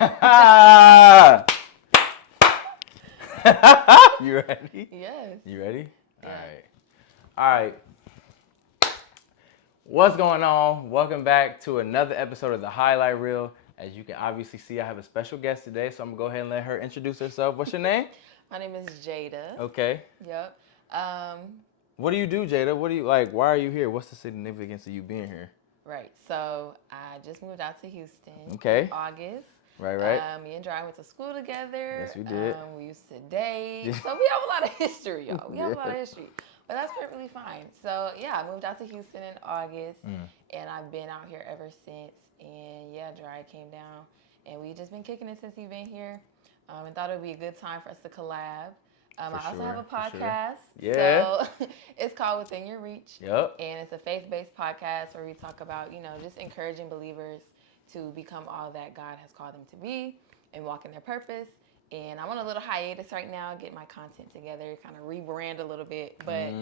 You ready? Yes. You ready? Yeah. All right. What's going on? Welcome back to another episode of the Highlight Reel. As you can obviously see, I have a special guest today, so I'm gonna go ahead and let her introduce herself. What's your name? My name is Jayda. Okay. Yep. What do you do, Jayda? What do you like? Why are you here? What's the significance of you being here? Right. So I just moved out to Houston Okay. in August. Right. Me and Dry went to school together. Yes, we did. We used to date. So we have a lot of history, y'all. We have a lot of Yeah. history. But that's perfectly fine. So yeah, I moved out to Houston in August, and I've been out here ever since. And yeah, Dry came down, and we just been kicking it since he's been here. And thought it would be a good time for us to collab. I also have a podcast. Sure. Yeah. So it's called Within Your Reach. Yep. And it's a faith-based podcast where we talk about, just encouraging believers to become all that God has called them to be and walk in their purpose. And I'm on a little hiatus right now, get my content together, kind of rebrand a little bit. But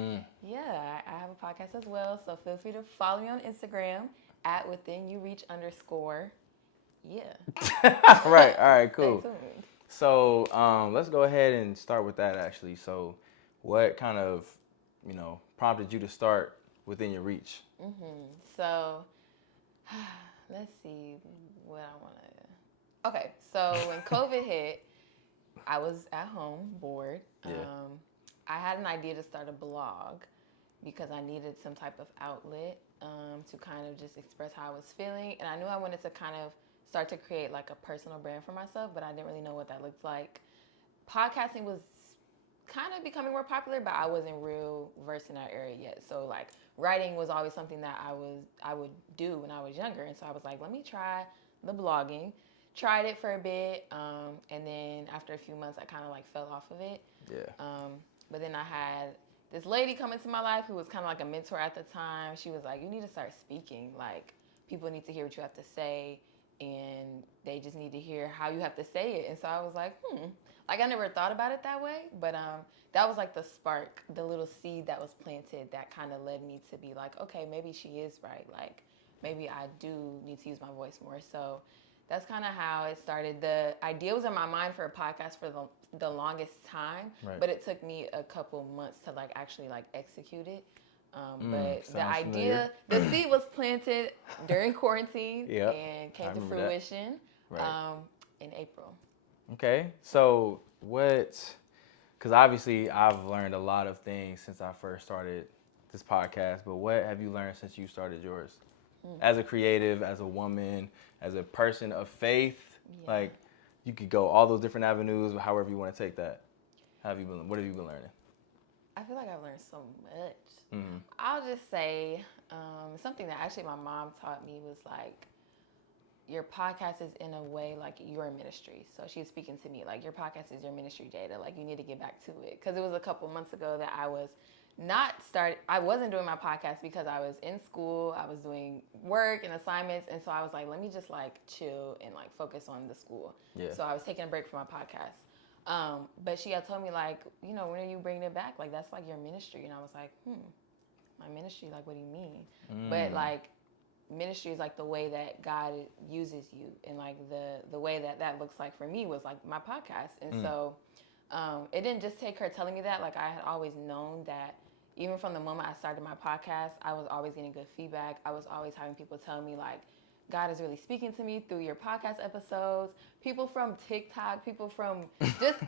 yeah, I have a podcast as well. So feel free to follow me on Instagram at @WithinYouReach_. Yeah. Right. All right. Cool. Stay tuned. So let's go ahead and start with that actually. So what kind of, prompted you to start Within Your Reach? So let's see what I want to. Okay, so when COVID hit, I was at home bored. Yeah. I had an idea to start a blog because I needed some type of outlet to kind of just express how I was feeling, and I knew I wanted to kind of start to create like a personal brand for myself, but I didn't really know what that looked like. Podcasting was kind of becoming more popular, but I wasn't real versed in that area yet. So like writing was always something that I would do when I was younger, and so I was like, let me try the blogging. Tried it for a bit, and then after a few months, I kind of like fell off of it. Yeah. But then I had this lady come into my life who was kind of like a mentor at the time. She was like, you need to start speaking. Like, people need to hear what you have to say, and they just need to hear how you have to say it. And so I was like, Like, I never thought about it that way, but that was like the spark, the little seed that was planted that kind of led me to be like, okay, maybe she is right. Like, maybe I do need to use my voice more. So that's kind of how it started. The idea was in my mind for a podcast for the longest time, Right. but it took me a couple months to like actually like execute it. But the sounds idea, the seed was planted during quarantine and came to fruition in April. Okay. So because obviously I've learned a lot of things since I first started this podcast, but what have you learned since you started yours? As a creative, as a woman, as a person of faith, like you could go all those different avenues, however you want to take that. What have you been learning? I feel like I've learned so much. I'll just say something that actually my mom taught me was like, your podcast is in a way like your ministry. So she was speaking to me like, your podcast is your ministry, Jayda. Like, you need to get back to it. Because it was a couple months ago that I wasn't doing my podcast because I was in school, I was doing work and assignments, and so I was like, let me just like chill and like focus on the school. Yeah. So I was taking a break from my podcast. But she had told me like, when are you bringing it back? Like, that's like your ministry. And I was like, my ministry, like, what do you mean? But like, ministry is like the way that God uses you, and like the way that looks like for me was like my podcast. And so it didn't just take her telling me that. Like, I had always known that. Even from the moment I started my podcast, I was always getting good feedback. I was always having people tell me, like, God is really speaking to me through your podcast episodes. People from TikTok, people from just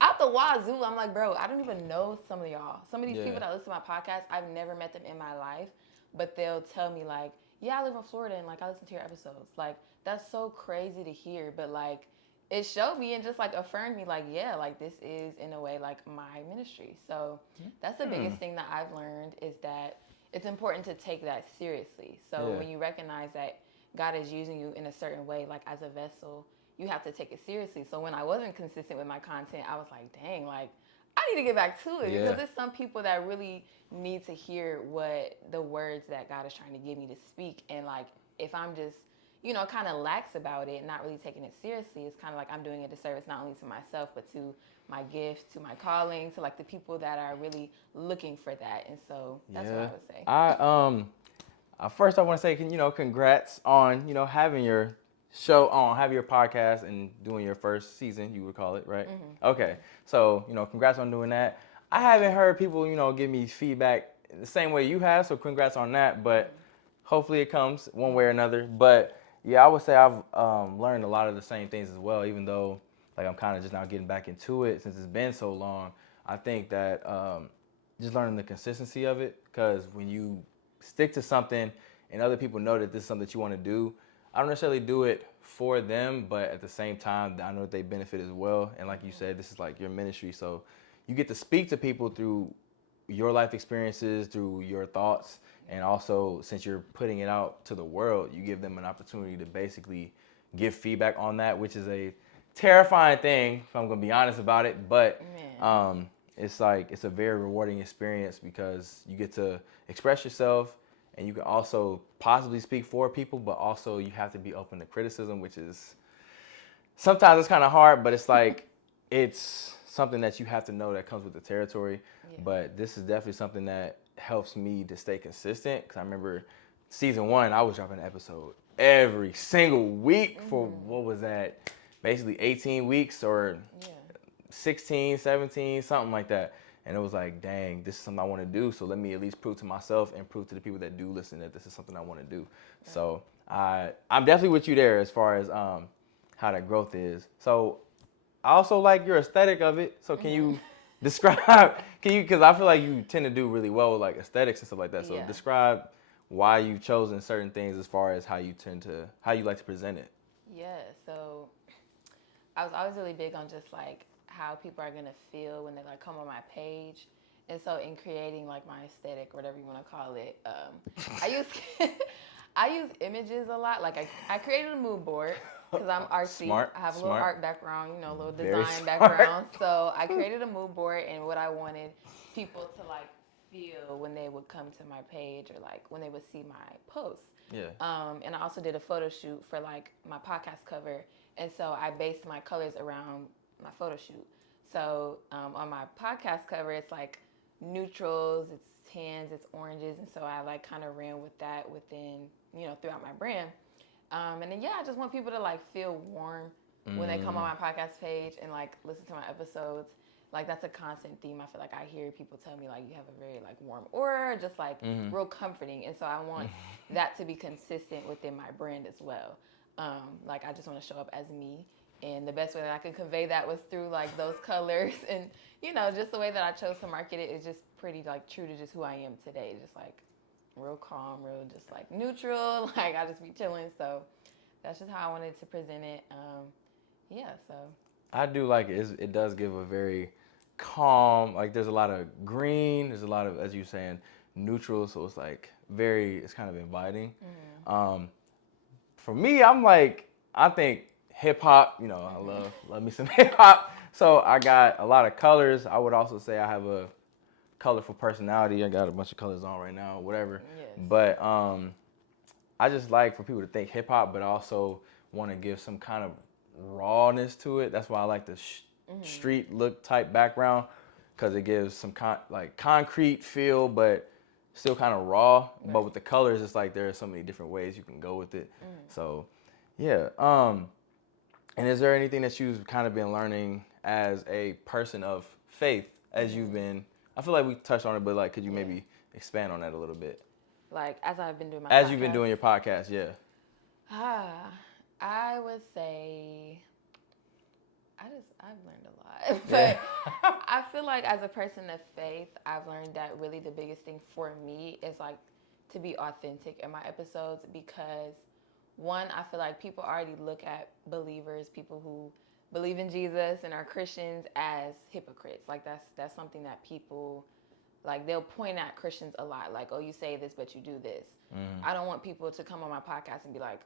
out the wazoo. I'm like, bro, I don't even know some of y'all. Some of these people that listen to my podcast, I've never met them in my life. But they'll tell me, like, yeah, I live in Florida, and, like, I listen to your episodes. Like, that's so crazy to hear. But, like, it showed me and just like affirmed me like, yeah, like this is in a way like my ministry. So that's the biggest thing that I've learned, is that it's important to take that seriously. So when you recognize that God is using you in a certain way, like as a vessel, you have to take it seriously. So when I wasn't consistent with my content, I was like, dang, like I need to get back to it because there's some people that really need to hear what the words that God is trying to give me to speak. And like, if I'm just kind of lax about it, not really taking it seriously, it's kind of like I'm doing a disservice not only to myself, but to my gift, to my calling, to like the people that are really looking for that. And so that's what I would say. First I want to say, congrats on, having your have your podcast and doing your first season, you would call it, right? Mm-hmm. Okay. So, congrats on doing that. I haven't heard people, give me feedback the same way you have, so congrats on that. But hopefully it comes one way or another. But yeah, I would say I've learned a lot of the same things as well, even though like I'm kind of just now getting back into it since it's been so long. I think that just learning the consistency of it, because when you stick to something and other people know that this is something that you want to do, I don't necessarily do it for them, but at the same time, I know that they benefit as well. And like you said, this is like your ministry, so you get to speak to people through your life experiences, through your thoughts, and also since you're putting it out to the world, you give them an opportunity to basically give feedback on that, which is a terrifying thing, if I'm gonna be honest about it. But it's a very rewarding experience because you get to express yourself, and you can also possibly speak for people, but also you have to be open to criticism, which is sometimes it's kind of hard, but it's like it's something that you have to know that comes with the territory. Yeah. But this is definitely something that helps me to stay consistent, because I remember season 1, I was dropping an episode every single week for what was that, basically 18 weeks or 16, 17, something like that. And it was like, dang, this is something I want to do. So let me at least prove to myself and prove to the people that do listen that this is something I want to do. Right. So I'm definitely with you there as far as how that growth is. So I also like your aesthetic of it. So can you describe, because I feel like you tend to do really well with like aesthetics and stuff like that. So describe why you've chosen certain things as far as how you like to present it. Yeah, so I was always really big on just like how people are gonna feel when they like come on my page. And so in creating like my aesthetic, whatever you want to call it, I use I use images a lot. Like I created a mood board because I'm artsy. Smart, I have a smart. little art background, a little Very design smart. background. So I created a mood board and what I wanted people to like feel when they would come to my page or like when they would see my posts. Yeah. And I also did a photo shoot for like my podcast cover. And so I based my colors around my photo shoot. So on my podcast cover, it's like neutrals, it's tans, it's oranges. And so I like kind of ran with that within, throughout my brand. And then, I just want people to like feel warm when they come on my podcast page and like listen to my episodes. Like that's a constant theme. I feel like I hear people tell me like you have a very like warm aura, just like real comforting. And so I want that to be consistent within my brand as well. Like I just want to show up as me, and the best way that I could convey that was through like those colors, and just the way that I chose to market it is just pretty like true to just who I am today. Just like real calm, real just like neutral. Like I just be chilling. So that's just how I wanted to present it. So I do like it. It does give a very calm, like there's a lot of green, there's a lot of, as you're saying, neutral, so it's like it's kind of inviting. For me, I think hip hop, I love me some hip hop. So I got a lot of colors. I would also say I have a colorful personality. I got a bunch of colors on right now, whatever. Yes. But I just like for people to think hip hop, but also want to give some kind of rawness to it. That's why I like the street look type background, because it gives some concrete feel, but still kind of raw. Right. But with the colors, it's like there are so many different ways you can go with it. So, yeah. And is there anything that you've kind of been learning as a person of faith as you've been? I feel like we touched on it, but like, could you maybe expand on that a little bit? Like as I've been doing my As you've been doing your podcast, yeah. I would say I've learned a lot. But I feel like as a person of faith, I've learned that really the biggest thing for me is like to be authentic in my episodes, because one, I feel like people already look at believers, people who believe in Jesus and are Christians, as hypocrites. Like that's something that people like, they'll point at Christians a lot, like, oh, you say this, but you do this. I don't want people to come on my podcast and be like,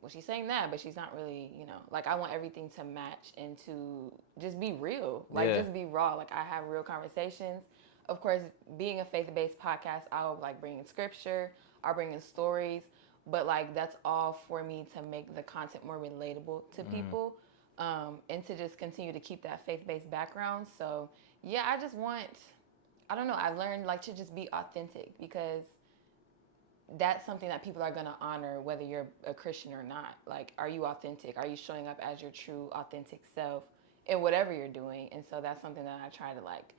well, she's saying that, but she's not really, like I want everything to match and to just be real, like just be raw. Like I have real conversations. Of course, being a faith-based podcast, I'll like bring in scripture, I'll bring in stories, but like that's all for me to make the content more relatable to people, and to just continue to keep that faith-based background. So I just want, I don't know, I've learned like to just be authentic, because that's something that people are going to honor whether you're a Christian or not. Like, are you authentic? Are you showing up as your true authentic self in whatever you're doing? And so that's something that I try to like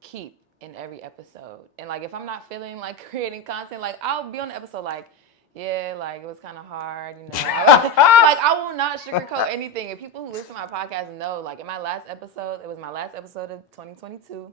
keep in every episode. And like if I'm not feeling like creating content, like I'll be on the episode like, yeah, like it was kind of hard, you know. Like I will not sugarcoat anything. And people who listen to my podcast know, like in my last episode, it was my last episode of 2022.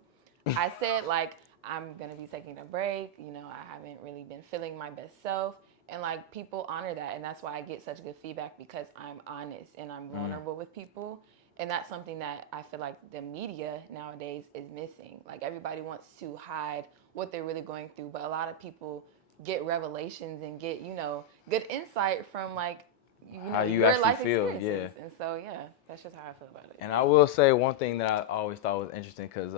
I said like I'm gonna be taking a break. You know, I haven't really been feeling my best self, and like people honor that, and that's why I get such good feedback because I'm honest and I'm vulnerable with people. And that's something that I feel like the media nowadays is missing. Like everybody wants to hide what they're really going through, but a lot of people get revelations and get, you know, good insight from like, you know, how you your actually life feel, experiences. And so, yeah, that's just how I feel about it. And I will say one thing that I always thought was interesting because,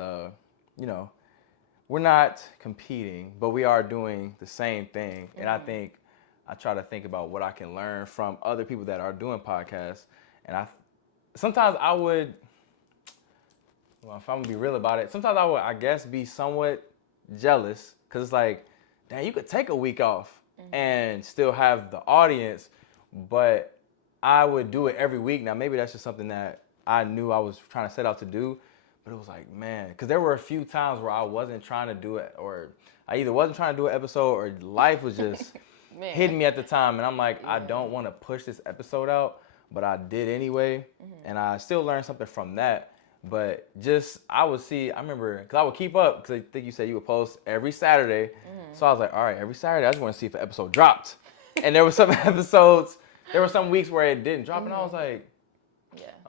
you know, we're not competing, but we are doing the same thing. And I think I try to think about what I can learn from other people that are doing podcasts. And sometimes I would, well, if I'm gonna be real about it, sometimes I would, I guess, be somewhat jealous because it's like, dang, you could take a week off and still have the audience, but I would do it every week. Now, maybe that's just something that I knew I was trying to set out to do, but it was like, man, because there were a few times where I wasn't trying to do it, or I either wasn't trying to do an episode or life was just hitting me at the time. And I'm like, I don't want to push this episode out, but I did anyway. And I still learned something from that. But just, I would see, I remember, because I would keep up, because I think you said you would post every Saturday. So I was like, all right, every Saturday, I just want to see if an episode dropped. And there were some episodes, there were some weeks where it didn't drop, and I was like,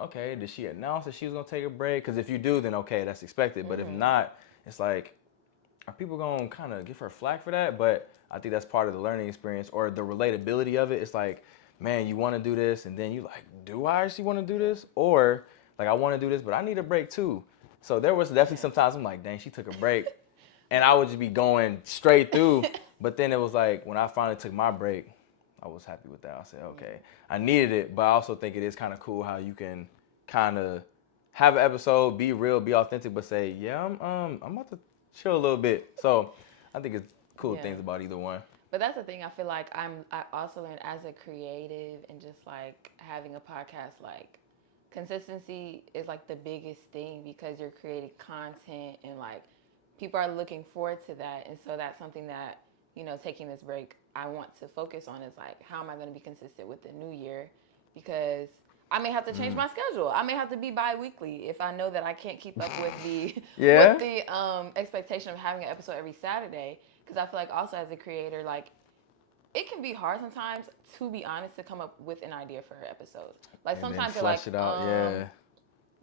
okay, did she announce that she was going to take a break? Because if you do, then okay, that's expected. But if not, it's like, are people going to kind of give her flack for that? But I think that's part of the learning experience or the relatability of it. It's like, man, you want to do this, and then you like, do I actually want to do this? Or like, I want to do this, but I need a break too. So there was definitely some times I'm like, dang, she took a break. And I would just be going straight through. But then it was like, when I finally took my break, I was happy with that. I said, okay, I needed it. But I also think it is kind of cool how you can kind of have an episode, be real, be authentic, but say, yeah, I'm about to chill a little bit. So I think it's cool things about either one. But that's the thing. I feel like I also learned as a creative and just like having a podcast, like consistency is like the biggest thing because you're creating content and like people are looking forward to that. And so that's something that, you know, taking this break, I want to focus on is like, how am I going to be consistent with the new year? Because I may have to change my schedule. I may have to be bi-weekly if I know that I can't keep up with the with the expectation of having an episode every Saturday. Because I feel like also as a creator, like it can be hard sometimes, to be honest, to come up with an idea for an episode. Like And sometimes then you're like, flesh it out,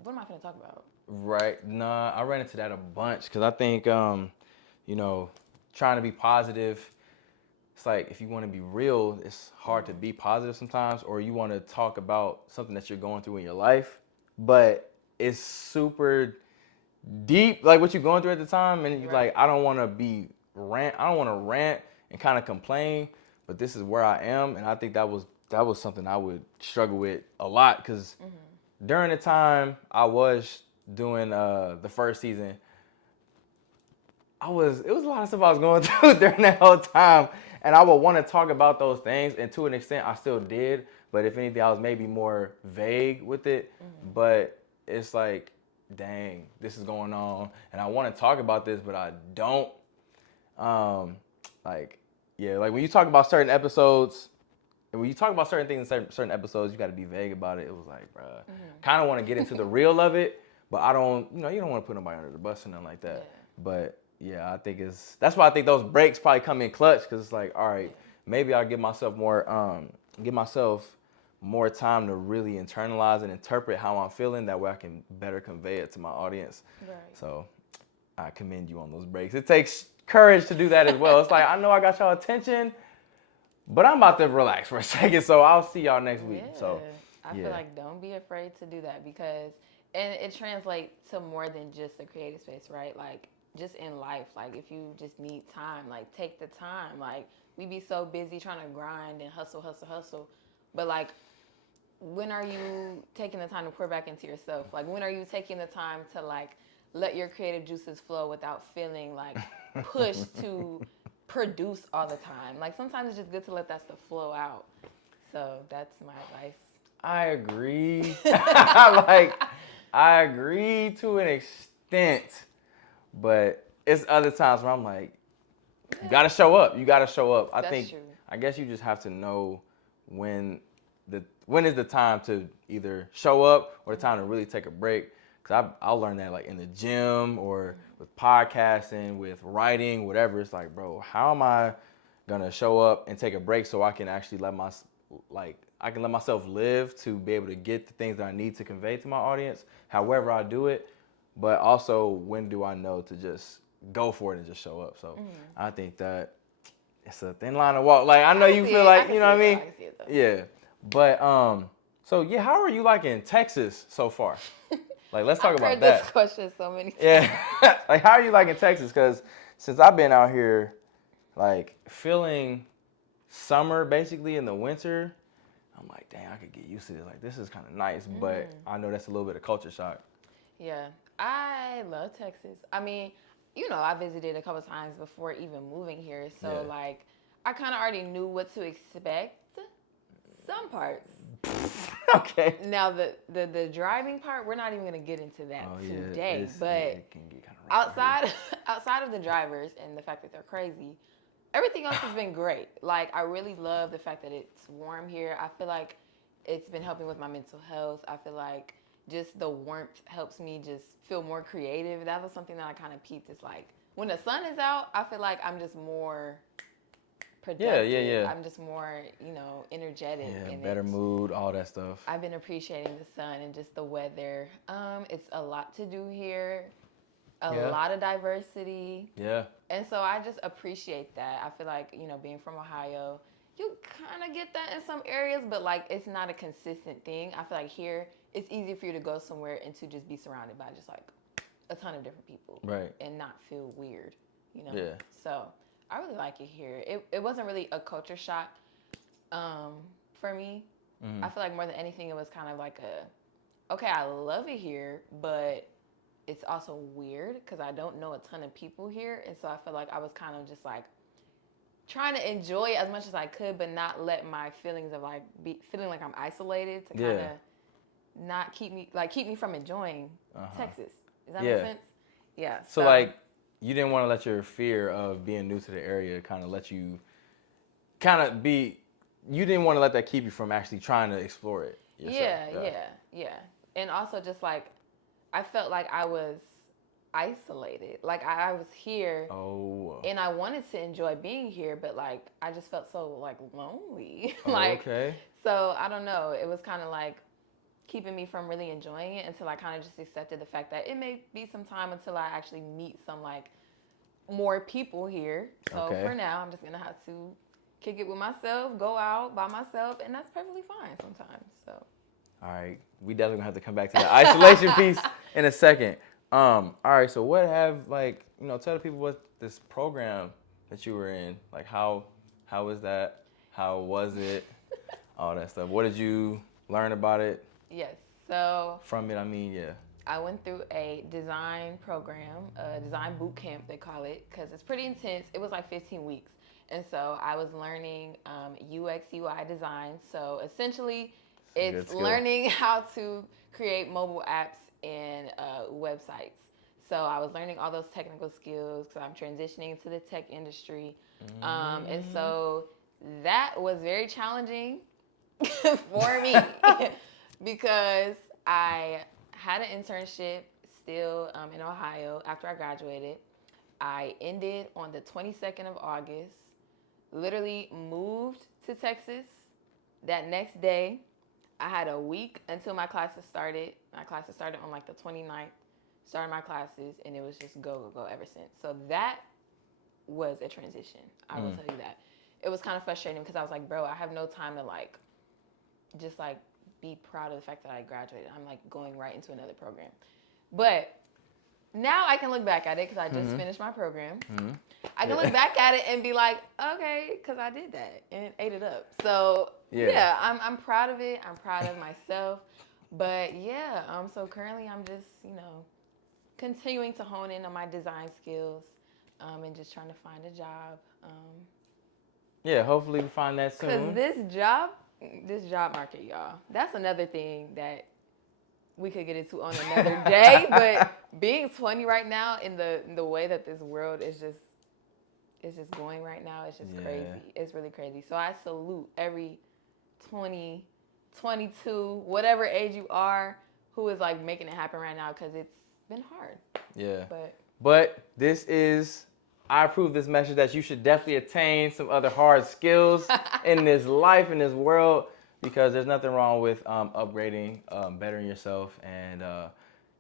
what am I going to talk about? Right. Nah, I ran into that a bunch because I think, you know, trying to be positive, it's like if you want to be real, it's hard to be positive sometimes, or you want to talk about something that you're going through in your life, but it's super deep, like what you're going through at the time, and you're like, I don't want to rant and kind of complain, but this is where I am, and I think that was something I would struggle with a lot because during the time I was doing the first season, it was a lot of stuff I was going through during that whole time, and I would want to talk about those things, and to an extent I still did, but if anything I was maybe more vague with it. But it's like, dang, this is going on and I want to talk about this, but I don't. Like when you talk about certain episodes, and when you talk about certain things in certain episodes, you got to be vague about it. It was like, bruh, kind of want to get into the real of it, but I don't, you don't want to put nobody under the bus or nothing like that. But yeah, I think that's why I think those breaks probably come in clutch, because it's like, all right, maybe I'll give myself more time to really internalize and interpret how I'm feeling. That way I can better convey it to my audience. Right. So I commend you on those breaks. It takes courage to do that as well. It's like, I know I got y'all attention, but I'm about to relax for a second, so I'll see y'all next week. So I feel like don't be afraid to do that, because and it translates to more than just the creative space, right? Like just in life, like if you just need time, like take the time. Like we be so busy trying to grind and hustle, but like when are you taking the time to pour back into yourself? Like when are you taking the time to like let your creative juices flow without feeling like pushed to produce all the time. Like sometimes it's just good to let that stuff flow out. So that's my advice. I agree. Like, I agree to an extent, but it's other times where I'm like, you gotta show up. You gotta show up. That's true. I guess you just have to know when is the time to either show up or the time to really take a break. Cause I'll learn that like in the gym or with podcasting, with writing, whatever. It's like, bro, how am I gonna show up and take a break so I can actually let myself live to be able to get the things that I need to convey to my audience, however I do it. But also, when do I know to just go for it and just show up? So I think that it's a thin line to walk. Like, I know you feel like, you know what I mean? Yeah. But, so yeah, how are you liking Texas so far? Like, let's talk about that. I've heard this question so many times. Yeah. Like, how are you liking Texas? Because since I've been out here, like, feeling summer basically in the winter, I'm like, dang, I could get used to this. Like, this is kind of nice, but I know that's a little bit of culture shock. Yeah, I love Texas. I mean, you know, I visited a couple times before even moving here, so like, I kind of already knew what to expect. Some parts. Okay. Now the driving part, we're not even gonna get into that today. But it can get kind of outside of the drivers and the fact that they're crazy, everything else has been great. Like, I really love the fact that it's warm here. I feel like it's been helping with my mental health. I feel like just the warmth helps me just feel more creative. That was something that I kind of peeped. It's like when the sun is out, I feel like I'm just more productive. Yeah. I'm just more, you know, energetic. Yeah, better mood, all that stuff. I've been appreciating the sun and just the weather. It's a lot to do here. A lot of diversity. Yeah. And so I just appreciate that. I feel like, you know, being from Ohio, you kind of get that in some areas, but like it's not a consistent thing. I feel like here, it's easy for you to go somewhere and to just be surrounded by just like a ton of different people. Right. And not feel weird, you know? Yeah. So I really like it here. It wasn't really a culture shock for me. I feel like more than anything, it was kind of like okay, I love it here, but it's also weird because I don't know a ton of people here. And so I feel like I was kind of just like trying to enjoy it as much as I could, but not let my feelings of like feeling like I'm isolated to kind of not keep me from enjoying Texas. Does that make sense? Yeah. So like you didn't want to let your fear of being new to the area kind of let you you didn't want to let that keep you from actually trying to explore it yourself. Yeah. And also just like I felt like I was isolated. Like I was here and I wanted to enjoy being here, but like I just felt so like lonely. So I don't know. It was kind of like keeping me from really enjoying it until I kind of just accepted the fact that it may be some time until I actually meet some like more people here. So for now, I'm just gonna have to kick it with myself, go out by myself, and that's perfectly fine sometimes. So. All right, we definitely gonna have to come back to the isolation piece in a second. All right, so what have tell the people what this program that you were in, like how was that? How was it? All that stuff. What did you learn about it? Yes, so. From it, I went through a design program, a design boot camp they call it, because it's pretty intense. It was like 15 weeks. And so I was learning UX, UI design. So essentially, it's learning how to create mobile apps and websites. So I was learning all those technical skills because I'm transitioning into the tech industry. And so that was very challenging for me because I had an internship still in Ohio after I graduated. I ended on the 22nd of August, literally moved to Texas that next day. I had a week until my classes started. My classes started on like the 29th, started my classes, and it was just go ever since. So that was a transition. I will tell you that. It was kind of frustrating because I was like, bro, I have no time to like, just like be proud of the fact that I graduated. I'm like going right into another program. But now I can look back at it because I just finished my program. I can look back at it and be like, okay, because I did that and ate it up. So yeah, I'm proud of it. I'm proud of myself. But yeah, so currently I'm just, continuing to hone in on my design skills. and just trying to find a job. Yeah, hopefully we find that soon. Because this job market, y'all, that's another thing that we could get into on another day. But being 20 right now, in the way that this world is just going right now, it's just crazy. It's really crazy. So I salute every 20, 22, whatever age you are, who is like making it happen right now, because it's been hard. Yeah. But I approve this message that you should definitely attain some other hard skills in this life, in this world, because there's nothing wrong with upgrading, bettering yourself. And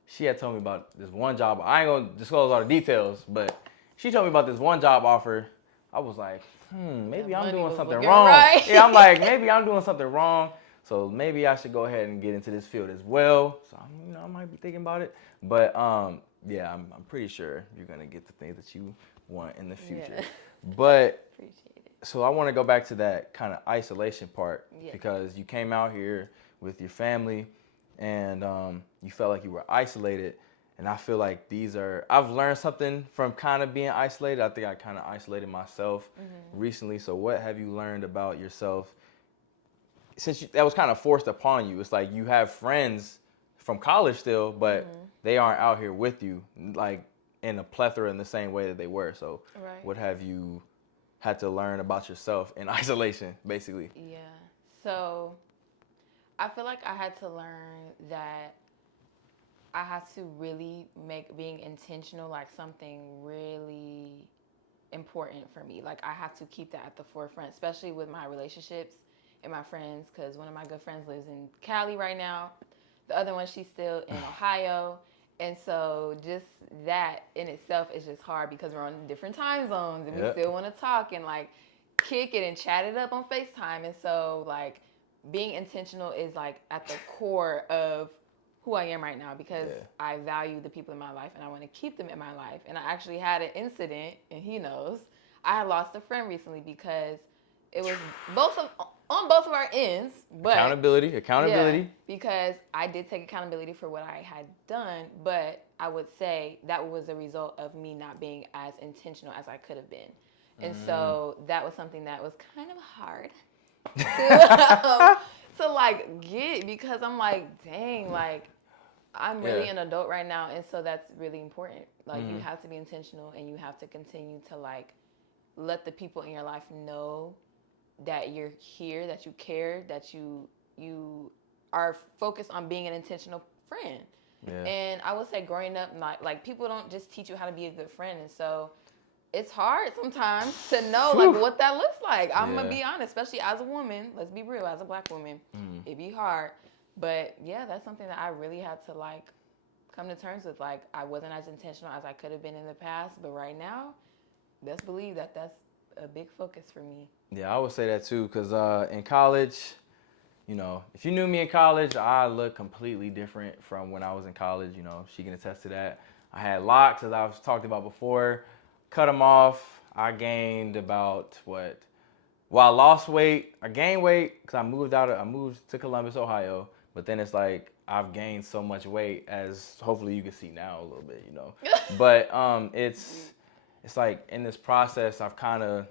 she had told me about this one job. I ain't gonna disclose all the details, but she told me about this one job offer. I was like, maybe I'm doing something wrong. Right. Yeah, I'm like, maybe I'm doing something wrong. So maybe I should go ahead and get into this field as well. So I might be thinking about it. But yeah, I'm pretty sure you're gonna get the things that you want in the future. Yeah. But Appreciate it. so I want to go back to that kind of isolation part, Yeah. because you came out here with your family and you felt like you were isolated. And I feel like I've learned something from kind of being isolated. I think I kind of isolated myself recently. So what have you learned about yourself? Since that was kind of forced upon you, it's like you have friends from college still, but they aren't out here with you, like in a plethora in the same way that they were. So what have you had to learn about yourself in isolation, basically? Yeah. So I feel like I had to learn that I had to really make being intentional like something really important for me. Like I have to keep that at the forefront, especially with my relationships and my friends, because one of my good friends lives in Cali right now. The other one, she's still in Ohio. And so just that in itself is just hard, because we're on different time zones and we still want to talk and like kick it and chat it up on FaceTime. And so like being intentional is like at the core of who I am right now, because I value the people in my life and I want to keep them in my life. And I actually had an incident, and he knows, I had lost a friend recently because it was on both of our ends. But accountability. Yeah, because I did take accountability for what I had done, but I would say that was a result of me not being as intentional as I could have been. And so that was something that was kind of hard to like get, because I'm like, dang, like I'm really an adult right now, and so that's really important. Like you have to be intentional, and you have to continue to like let the people in your life know that you're here, that you care, that you are focused on being an intentional friend. Yeah. And I would say growing up, like people don't just teach you how to be a good friend, and so it's hard sometimes to know like what that looks like. I'm gonna be honest, especially as a woman. Let's be real, as a Black woman, it'd be hard. But yeah, that's something that I really had to like come to terms with. Like I wasn't as intentional as I could have been in the past, but right now, best believe that that's a big focus for me. Yeah, I would say that too, because in college, if you knew me in college, I looked completely different from when I was in college. She can attest to that. I had locks, as I've talked about before, cut them off. I gained about I lost weight. I gained weight because I moved to Columbus, Ohio. But then it's like I've gained so much weight, as hopefully you can see now a little bit, But it's like in this process, I've kind of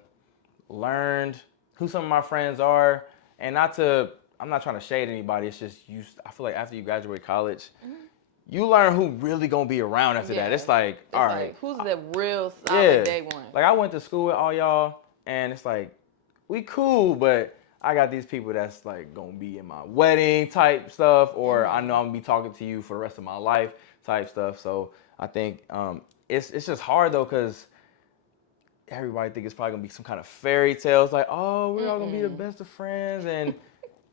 learned who some of my friends are, and I'm not trying to shade anybody. It's just I feel like after you graduate college, you learn who really gonna be around after that. It's like, all right, who's the real solid day one? Like I went to school with all y'all, and it's like we cool, but I got these people that's like gonna be in my wedding type stuff, or I know I'm gonna be talking to you for the rest of my life type stuff. So I think it's just hard though, because everybody think it's probably gonna be some kind of fairy tales, like, oh, we're all gonna be the best of friends, and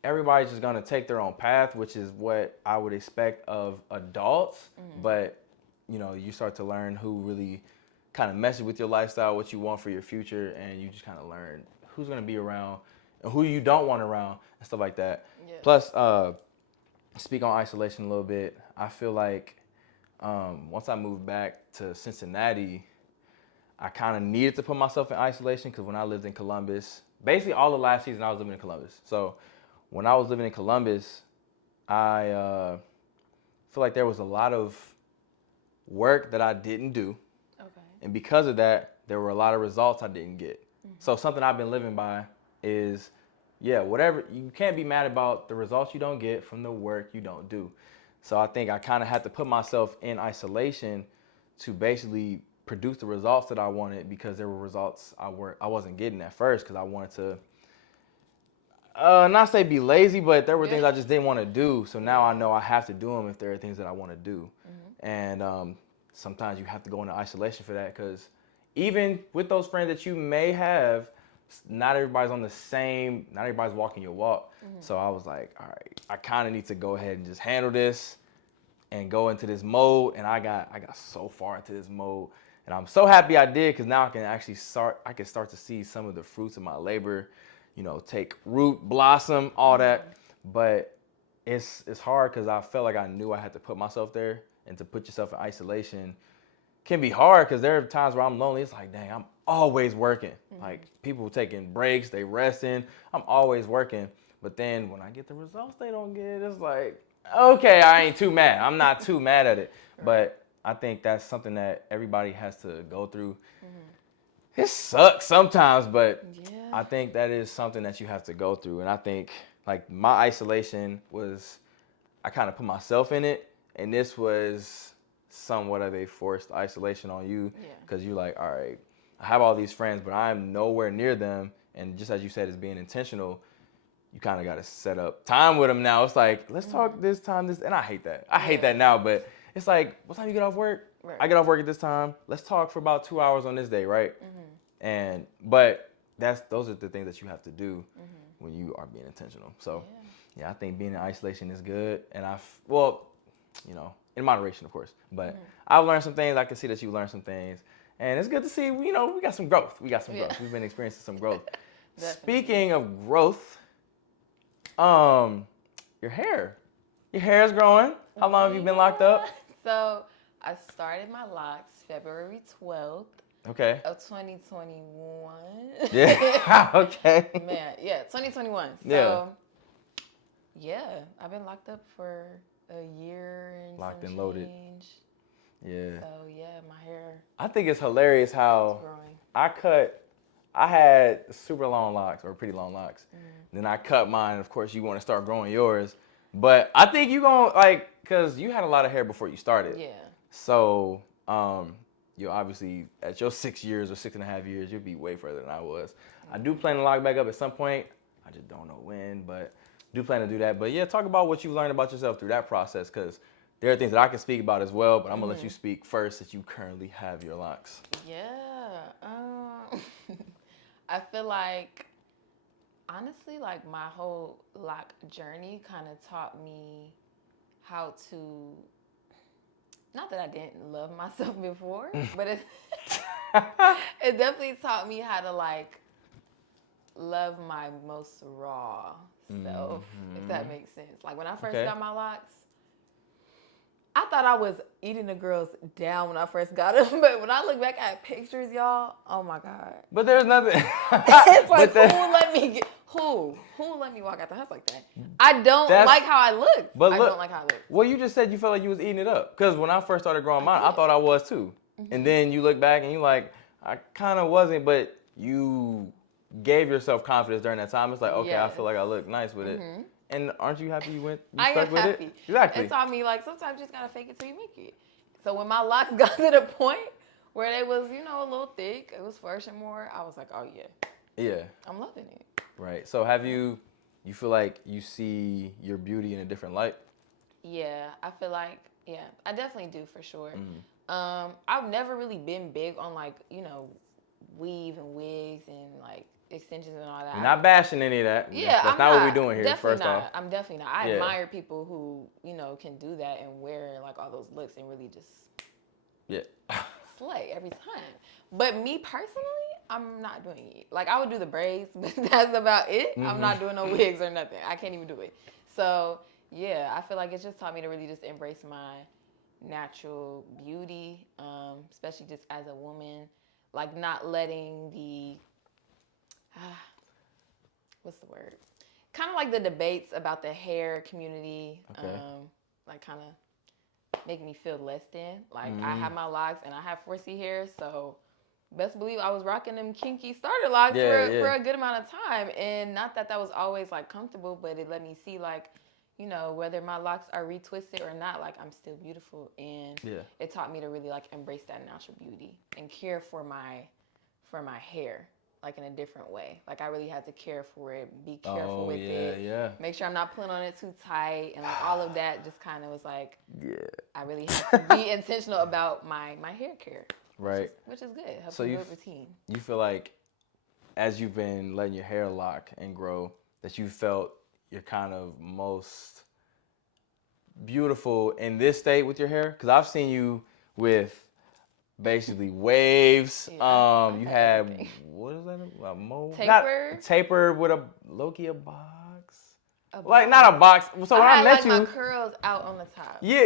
everybody's just gonna take their own path, which is what I would expect of adults. But you start to learn who really kind of messes with your lifestyle, what you want for your future, and you just kind of learn who's gonna be around and who you don't want around and stuff like that. Yeah. Plus, speak on isolation a little bit. I feel like once I moved back to Cincinnati, I kind of needed to put myself in isolation, because when I lived in Columbus, basically all the last season I was living in Columbus. So when I was living in Columbus, I feel like there was a lot of work that I didn't do. Okay. And because of that, there were a lot of results I didn't get. So something I've been living by is, whatever, you can't be mad about the results you don't get from the work you don't do. So I think I kind of had to put myself in isolation to basically produce the results that I wanted, because there were results I wasn't getting at first, because I wanted to not say be lazy, but there were things I just didn't want to do. So now I know I have to do them if there are things that I want to do. And sometimes you have to go into isolation for that, because even with those friends that you may have, not everybody's not everybody's walking your walk. So I was like, all right, I kind of need to go ahead and just handle this and go into this mode. And I got so far into this mode, and I'm so happy I did, because now I can start to see some of the fruits of my labor, take root, blossom, all that. But it's hard, because I felt like I knew I had to put myself there, and to put yourself in isolation can be hard, because there are times where I'm lonely. It's like, dang, I'm always working. Like, people taking breaks, they resting. I'm always working. But then when I get the results they don't get, it's like, okay, I ain't too mad. I'm not too mad at it. But I think that's something that everybody has to go through. It sucks sometimes, but I think that is something that you have to go through. And I think, like, my isolation was, I kind of put myself in it, and this was somewhat of a forced isolation on you, because you're like, all right, I have all these friends, but I'm nowhere near them. And just as you said, it's being intentional. You kind of got to set up time with them now. It's like, let's talk this time, and I hate that. I hate that now, but it's like, what time you get off work? Right. I get off work at this time. Let's talk for about 2 hours on this day, right? But those are the things that you have to do when you are being intentional. So I think being in isolation is good. And in moderation, of course. But I've learned some things. I can see that you learned some things. And it's good to see, we got some growth. We've been experiencing some growth. Speaking of growth, your hair is growing. How long have you been locked up? So I started my locks February 12th. Okay. Of 2021. Yeah. Okay. Man, 2021. So, I've been locked up for a year and locked some and loaded. change. Yeah. So my hair. I think it's hilarious how I had super long locks, or pretty long locks. Then I cut mine. Of course, you want to start growing yours. But I think you're going to, because you had a lot of hair before you started. Yeah. So, you obviously, at your 6 years or 6.5 years, you'll be way further than I was. I do plan to lock back up at some point. I just don't know when, but I do plan to do that. But talk about what you've learned about yourself through that process, because there are things that I can speak about as well, but I'm going to let you speak first, since you currently have your locks. I feel like, honestly, like, my whole lock journey kind of taught me how to, not that I didn't love myself before, but it definitely taught me how to, like, love my most raw self, if that makes sense. Like, when I first got my locks, I thought I was eating the girls down when I first got them, but when I look back at pictures, y'all, oh my God. But there's nothing. It's like, who let me walk out the house like that? I don't like how I look. I don't like how I look. Well, you just said you felt like you was eating it up. Because when I first started growing mine, I thought I was too. And then you look back and you like, I kind of wasn't, but you gave yourself confidence during that time. It's like, okay, I feel like I look nice with it. And aren't you happy you stuck with it? Exactly. It taught me, like, sometimes you just gotta fake it till you make it. So when my locks got to the point where they was, a little thick, it was flourishing more, I was like, oh yeah, I'm loving it. Right. So you feel like you see your beauty in a different light? Yeah, I feel like, I definitely do, for sure. I've never really been big on, like, weave and wigs and, like, extensions and all that. You're not bashing any of that. That's not what we're doing here. First off, I'm definitely not. I admire people who, can do that and wear, like, all those looks and really just slay every time. But me personally, I'm not doing it. Like, I would do the braids, but that's about it. I'm not doing no wigs or nothing. I can't even do it. So, I feel like it's just taught me to really just embrace my natural beauty, especially just as a woman. Like, not letting the what's the word? Kind of like the debates about the hair community, like, kind of make me feel less than. Like, I have my locks and I have 4C hair, so best believe I was rocking them kinky starter locks for a good amount of time. And not that was always like comfortable, but it let me see like, you know, whether my locks are retwisted or not, like I'm still beautiful. And it taught me to really like embrace that natural beauty and care for my hair, like in a different way. Like I really had to care for it, be careful with it, make sure I'm not pulling on it too tight, and like all of that just kind of was like, I really had to be intentional about my hair care, right? Which is good. Helps so me build routine. You feel like as you've been letting your hair lock and grow, that you felt you're kind of most beautiful in this state with your hair? Because I've seen you with basically waves. You had everything. What is that? A mole? Taper. Not taper with a Loki a box. Like not a box. So when I met like you, my curls out on the top. Yeah,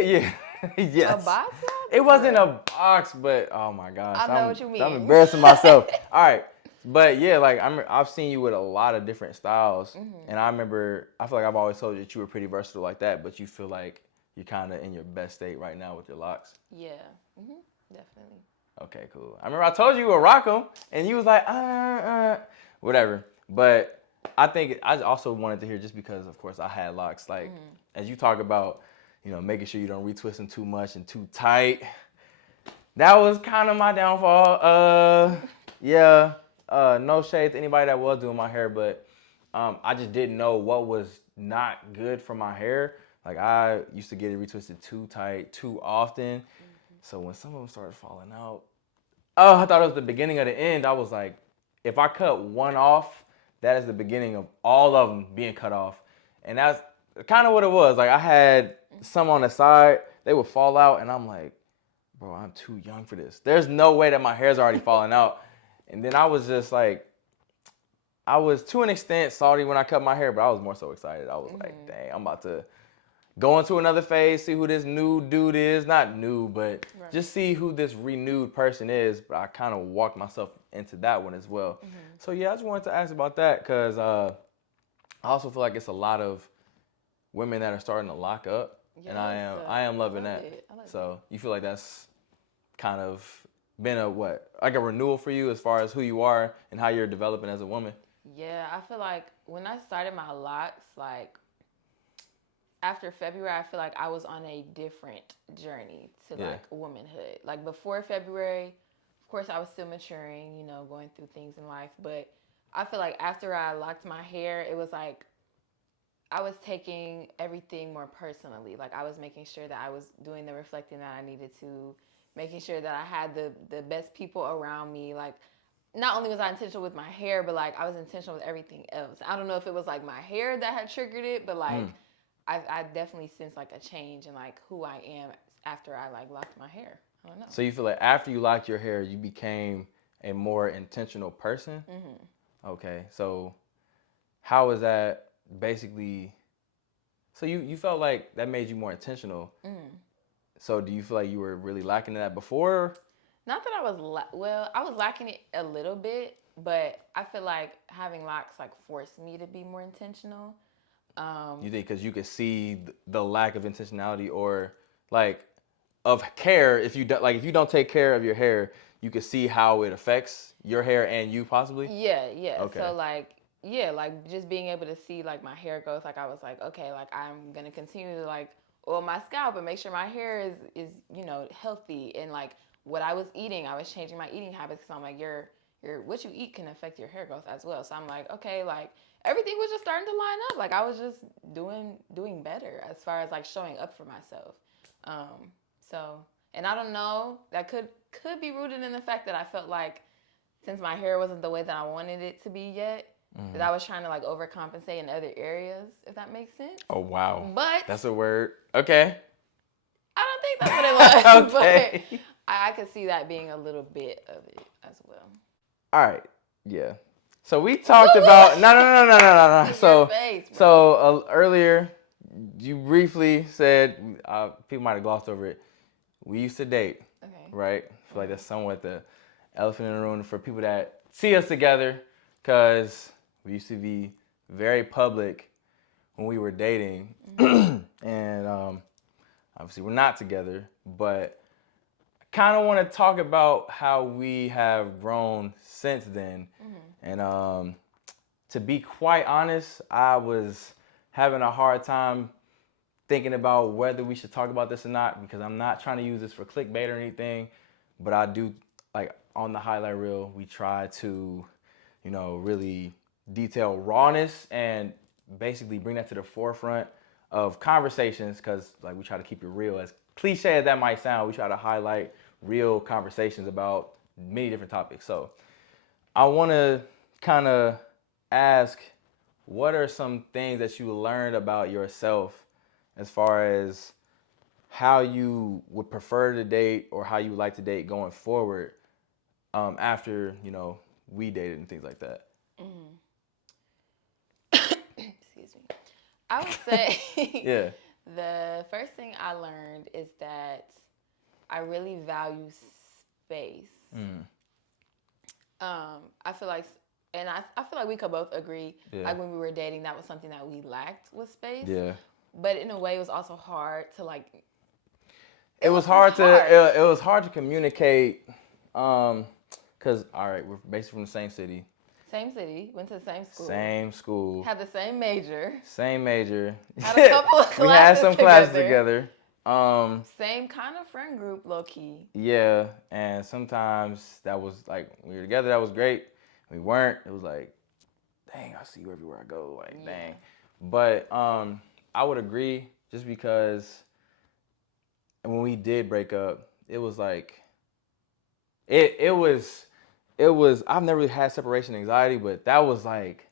yes. A box? It wasn't a box, but oh my gosh, I know what you mean. I'm embarrassing myself. All right, but yeah, like I've seen you with a lot of different styles, and I feel like I've always told you that you were pretty versatile like that, but you feel like you're kind of in your best state right now with your locks. Yeah, definitely. Okay, cool. I remember I told you would rock them, and you was like, whatever. But I think I also wanted to hear, just because, of course, I had locks. Like, as you talk about, you know, making sure you don't retwist them too much and too tight. That was kind of my downfall. No shade to anybody that was doing my hair, but I just didn't know what was not good for my hair. Like, I used to get it retwisted too tight, too often. So when some of them started falling out, I thought it was the beginning of the end. I was like, if I cut one off, that is the beginning of all of them being cut off. And that's kind of what it was. Like I had some on the side, they would fall out, and I'm like, bro, I'm too young for this. There's no way that my hair's already falling out. And then I was just like, I was to an extent salty when I cut my hair, but I was more so excited. I was like, dang, I'm about to go into another phase, see who this new dude is. Not new, but just see who this renewed person is. But I kind of walked myself into that one as well. So yeah, I just wanted to ask about that, because I also feel like it's a lot of women that are starting to lock up, and I am loving that. So you feel like that's kind of been like a renewal for you as far as who you are and how you're developing as a woman? Yeah, I feel like when I started my locks, like after February, I feel like I was on a different journey to like womanhood. Like before February, of course, I was still maturing, you know, going through things in life. But I feel like after I locked my hair, it was like I was taking everything more personally. Like I was making sure that I was doing the reflecting that I needed to, making sure that I had the best people around me. Like not only was I intentional with my hair, but like I was intentional with everything else. I don't know if it was like my hair that had triggered it, but like I definitely sensed like a change in like who I am after I like locked my hair. I don't know. So you feel like after you locked your hair, you became a more intentional person? Okay, so how is that basically? So you felt like that made you more intentional. So do you feel like you were really lacking in that before? Not that I was I was lacking it a little bit, but I feel like having locks like forced me to be more intentional. You think because you could see the lack of intentionality or like of care, if you don't take care of your hair, you can see how it affects your hair and you possibly? Yeah. Okay. So like just being able to see like my hair growth, like I was like, okay, like I'm gonna continue to like oil my scalp and make sure my hair is you know healthy. And like what I was eating, I was changing my eating habits, because I'm like your what you eat can affect your hair growth as well. So I'm like, okay, like everything was just starting to line up. Like I was just doing better as far as like showing up for myself. So, and I don't know, that could be rooted in the fact that I felt like since my hair wasn't the way that I wanted it to be yet, that I was trying to like overcompensate in other areas, if that makes sense. Oh wow. But that's a word. Okay. I don't think that's what it was. Okay. But I could see that being a little bit of it as well. All right. Yeah. So we talked about no. So earlier, you briefly said people might have glossed over it. We used to date, right? I feel like that's somewhat the elephant in the room for people that see us together, because we used to be very public when we were dating, and obviously we're not together. But kind of want to talk about how we have grown since then. And to be quite honest, I was having a hard time thinking about whether we should talk about this or not, because I'm not trying to use this for clickbait or anything, but I do, like, on the highlight reel, we try to, really detail rawness and basically bring that to the forefront of conversations, because, like, we try to keep it real. As cliche as that might sound, we try to highlight real conversations about many different topics. So I want to kind of ask, what are some things that you learned about yourself as far as how you would prefer to date or how you would like to date going forward, after, we dated and things like that? Excuse me. I would say Yeah. the first thing I learned is that I really value space. I feel like, and I feel like we could both agree, like when we were dating, that was something that we lacked, was space. Yeah. But in a way, it was also hard to, like. It was hard to communicate, because, all right, we're basically from the same city. Same city, went to the same school. Same school. Had the same major. Same major. Had a couple of classes We had some classes together. together. Same kind of friend group, low key. Yeah, and sometimes that was like, when we were together, that was great. When we weren't, it was like, dang, I see you everywhere I go. Like, dang. But I would agree, just because when we did break up, it was like, it was, I've never really had separation anxiety, but that was like,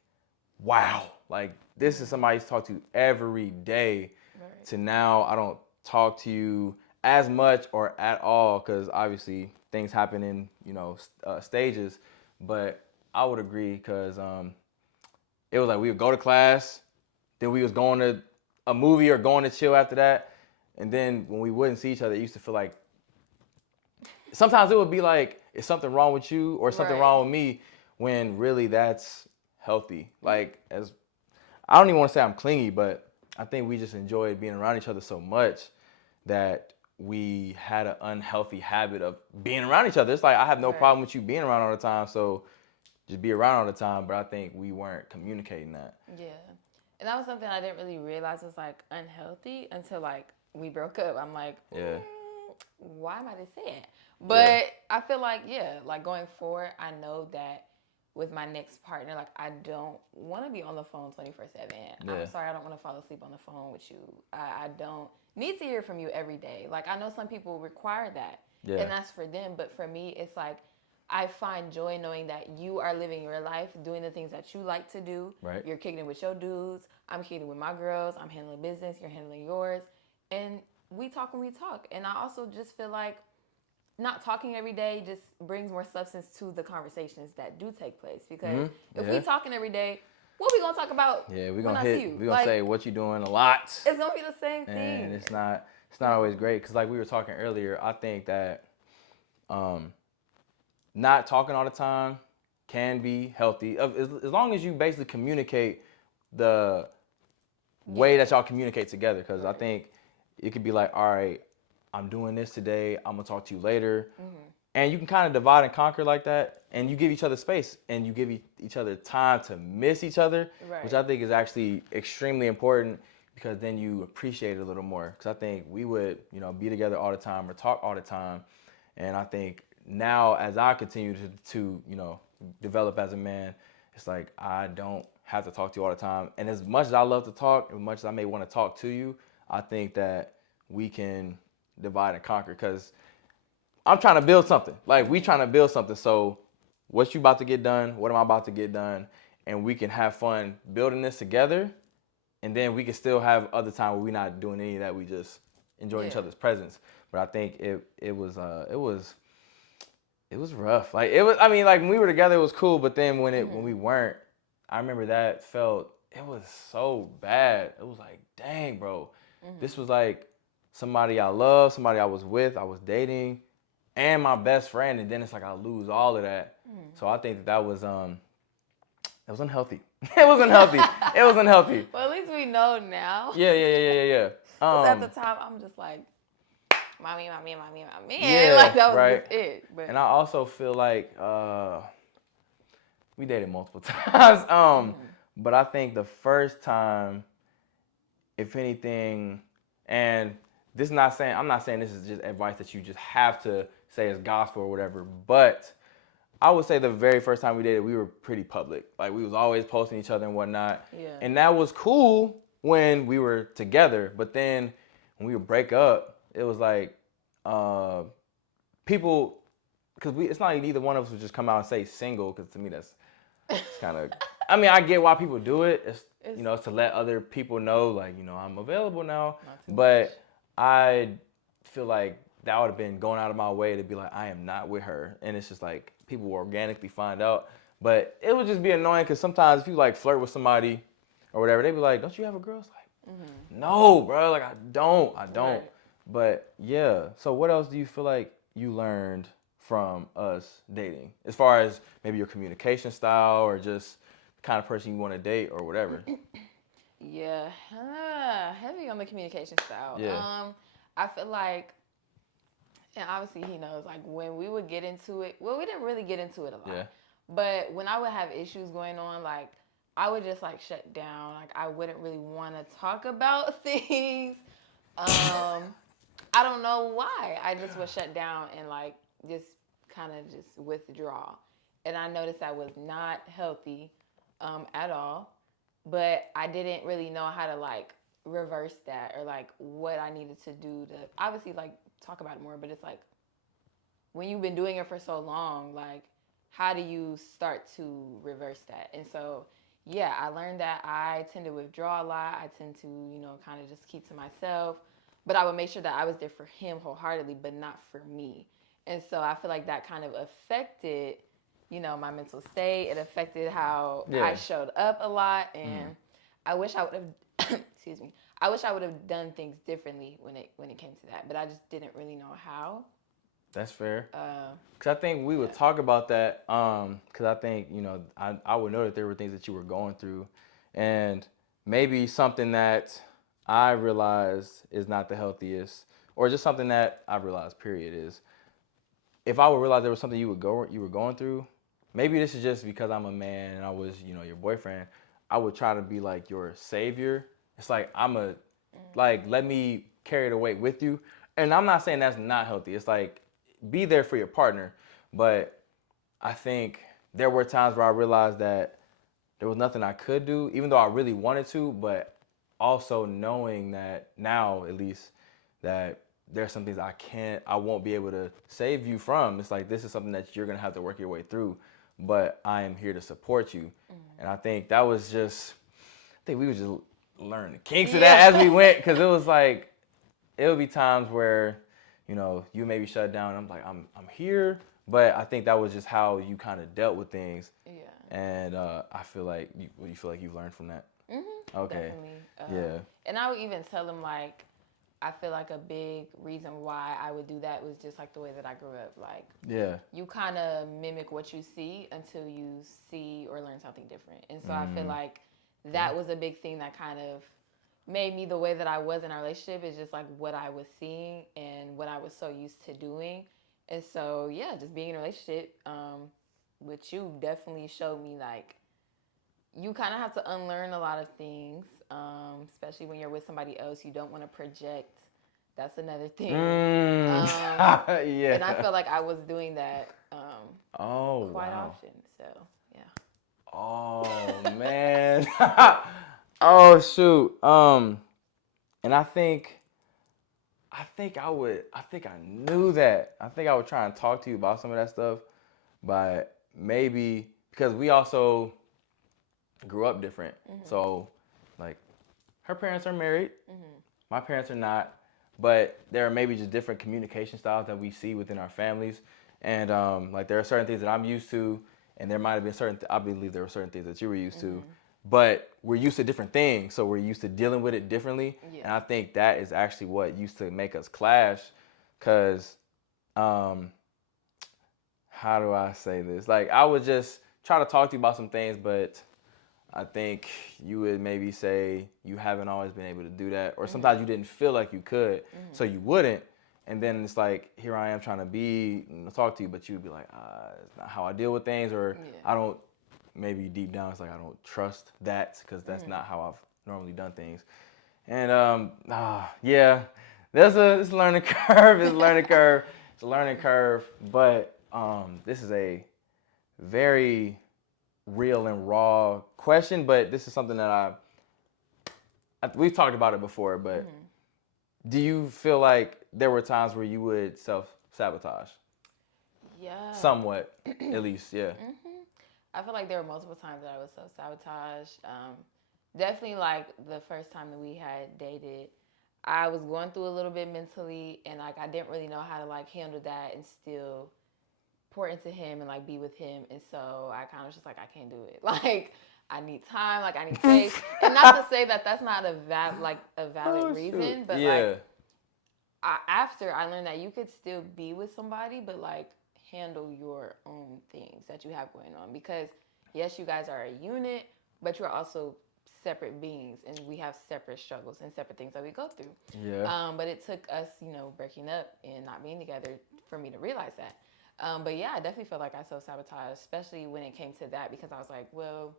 wow. Like, this is somebody I used to talk to every day. Right. To now, I don't talk to you as much or at all, because obviously things happen in, stages. But I would agree, because it was like we would go to class, then we was going to a movie or going to chill after that. And then when we wouldn't see each other, it used to feel like, sometimes it would be like, is something wrong with you or something wrong with me, when really that's healthy. Like, as I don't even want to say I'm clingy, but I think we just enjoyed being around each other so much that we had an unhealthy habit of being around each other. It's like, I have no problem with you being around all the time, so just be around all the time. But I think we weren't communicating that. Yeah. And that was something I didn't really realize was, like, unhealthy until, like, we broke up. I'm like, why am I just saying? But I feel like, like, going forward, I know that with my next partner, like, I don't want to be on the phone 24/7. I'm sorry, I don't want to fall asleep on the phone with you. I don't need to hear from you every day. Like, I know some people require that, and that's for them. But for me, it's like, I find joy knowing that you are living your life, doing the things that you like to do. Right. You're kicking it with your dudes. I'm kicking it with my girls. I'm handling business. You're handling yours. And we talk when we talk. And I also just feel like not talking every day just brings more substance to the conversations that do take place. Because if we talking every day, what we gonna talk about? Yeah, we're gonna hit. We're gonna say what you doing a lot. It's gonna be the same thing. And it's not always great, because, like we were talking earlier, I think that not talking all the time can be healthy, as long as you basically communicate the way that y'all communicate together. Because I think it could be like, all right, I'm doing this today, I'm gonna talk to you later. And you can kind of divide and conquer like that, and you give each other space, and you give each other time to miss each other, which I think is actually extremely important, because then you appreciate it a little more. Because I think we would, be together all the time or talk all the time, and I think now, as I continue to develop as a man, it's like, I don't have to talk to you all the time. And as much as I love to talk, as much as I may want to talk to you, I think that we can divide and conquer, because I'm trying to build something. Like, we trying to build something. So what you about to get done? What am I about to get done? And we can have fun building this together. And then we can still have other time where we're not doing any of that. We just enjoying each other's presence. But I think it was rough. Like, like, when we were together, it was cool. But then when we weren't, I remember it was so bad. It was like, dang, bro, this was like somebody I love, somebody I was with, I was dating, and my best friend. And then it's like, I lose all of that. So I think that was unhealthy. It was unhealthy. It was unhealthy. Well, at least we know now. Yeah. 'Cause at the time, I'm just like, my man. Yeah, Like, that was right. just it. But And I also feel like we dated multiple times. But I think the first time, if anything, and this is not saying, I'm not saying this is just advice that you just have to say as gospel or whatever, but I would say the very first time we dated, we were pretty public. Like, we was always posting each other and whatnot. Yeah. And that was cool when we were together. But then when we would break up, it was like people, because it's not like either one of us would just come out and say single, because to me that's kind of, I mean, I get why people do it. It's it's to let other people know, like, I'm available now. But I feel like that would have been going out of my way to be like, I am not with her. And it's just like, people will organically find out. But it would just be annoying, because sometimes if you like flirt with somebody or whatever, they'd be like, don't you have a girl? It's like, no, bro, like, I don't. Right. But yeah, so what else do you feel like you learned from us dating, as far as maybe your communication style or just the kind of person you want to date or whatever? Yeah, heavy on the communication style. Yeah. I feel like, and obviously he knows, like, when we would get into it, well, we didn't really get into it a lot. Yeah. But when I would have issues going on, like, I would just, like, shut down. Like, I wouldn't really want to talk about things. I don't know why. I just would shut down and, like, just kind of just withdraw. And I noticed that was not healthy at all. But I didn't really know how to, like, reverse that, or, like, what I needed to do to obviously, like, talk about it more. But it's like, when you've been doing it for so long, like, how do you start to reverse that? And so, yeah, I learned that I tend to withdraw a lot. I tend to, kind of just keep to myself. But I would make sure that I was there for him wholeheartedly, but not for me. And so I feel like that kind of affected, my mental state. It affected how I showed up a lot. And I wish I would have, excuse me, I wish I would have done things differently when it came to that. But I just didn't really know how. That's fair. Because I think we would talk about that, because I think, I would know that there were things that you were going through. And maybe something that I realized is not the healthiest, or just something that I've realized, period, is if I would realize there was something you were going through, maybe this is just because I'm a man and I was, your boyfriend, I would try to be like your savior. It's like, let me carry the weight with you. And I'm not saying that's not healthy. It's like, be there for your partner. But I think there were times where I realized that there was nothing I could do, even though I really wanted to, but also knowing that now, at least, that there's some things I won't be able to save you from. It's like, this is something that you're going to have to work your way through, but I am here to support you. And I think that was just, I think we would just learn the kinks of that as we went, because it was like, it would be times where, you maybe shut down and I'm like, I'm here, but I think that was just how you kind of dealt with things. Yeah. And I feel like, you feel like you've learned from that? Mm-hmm. Okay. Definitely. Yeah. And I would even tell him, like, I feel like a big reason why I would do that was just like the way that I grew up. Like, you kind of mimic what you see until you see or learn something different. And so I feel like that was a big thing that kind of made me the way that I was in our relationship, is just like what I was seeing and what I was so used to doing. And so, yeah, just being in a relationship with you definitely showed me, like, you kind of have to unlearn a lot of things, especially when you're with somebody else. You don't want to project. That's another thing. Yeah. And I felt like I was doing that quite often. So, yeah. Oh, man. Oh, shoot. And I think I knew that. I think I would try and talk to you about some of that stuff, but maybe because we also grew up different. Mm-hmm. So, like, her parents are married. Mm-hmm. My parents are not. But there are maybe just different communication styles that we see within our families. And, like, there are certain things that I'm used to, and there might have been I believe there were certain things that you were used to. But we're used to different things, so we're used to dealing with it differently. Yeah. And I think that is actually what used to make us clash. Because, how do I say this? Like, I would just try to talk to you about some things, but I think you would maybe say you haven't always been able to do that. Or sometimes you didn't feel like you could, so you wouldn't. and then it's like, here I am trying to talk to you, but you'd be like, it's not how I deal with things, or I don't, maybe deep down it's like I don't trust that because that's not how I've normally done things. And yeah, it's a learning curve. It's a learning curve. But this is a very real and raw question. But this is something that we've talked about it before. But do you feel like there were times where you would self-sabotage? Yeah. Somewhat, at least, yeah. I feel like there were multiple times that I would self-sabotage. Definitely, like, the first time that we had dated, I was going through a little bit mentally, and, like, I didn't really know how to, like, handle that and still pour into him and, like, be with him. And so I kind of was just like, I can't do it. Like, I need time, like, I need space. And not to say that that's not a valid reason, but, like, after I learned that you could still be with somebody, but, like, handle your own things that you have going on. Because, yes, you guys are a unit, but you're also separate beings, and we have separate struggles and separate things that we go through. Yeah. But it took us, breaking up and not being together for me to realize that. But yeah, I definitely felt like I self-sabotaged, especially when it came to that, because I was like, well,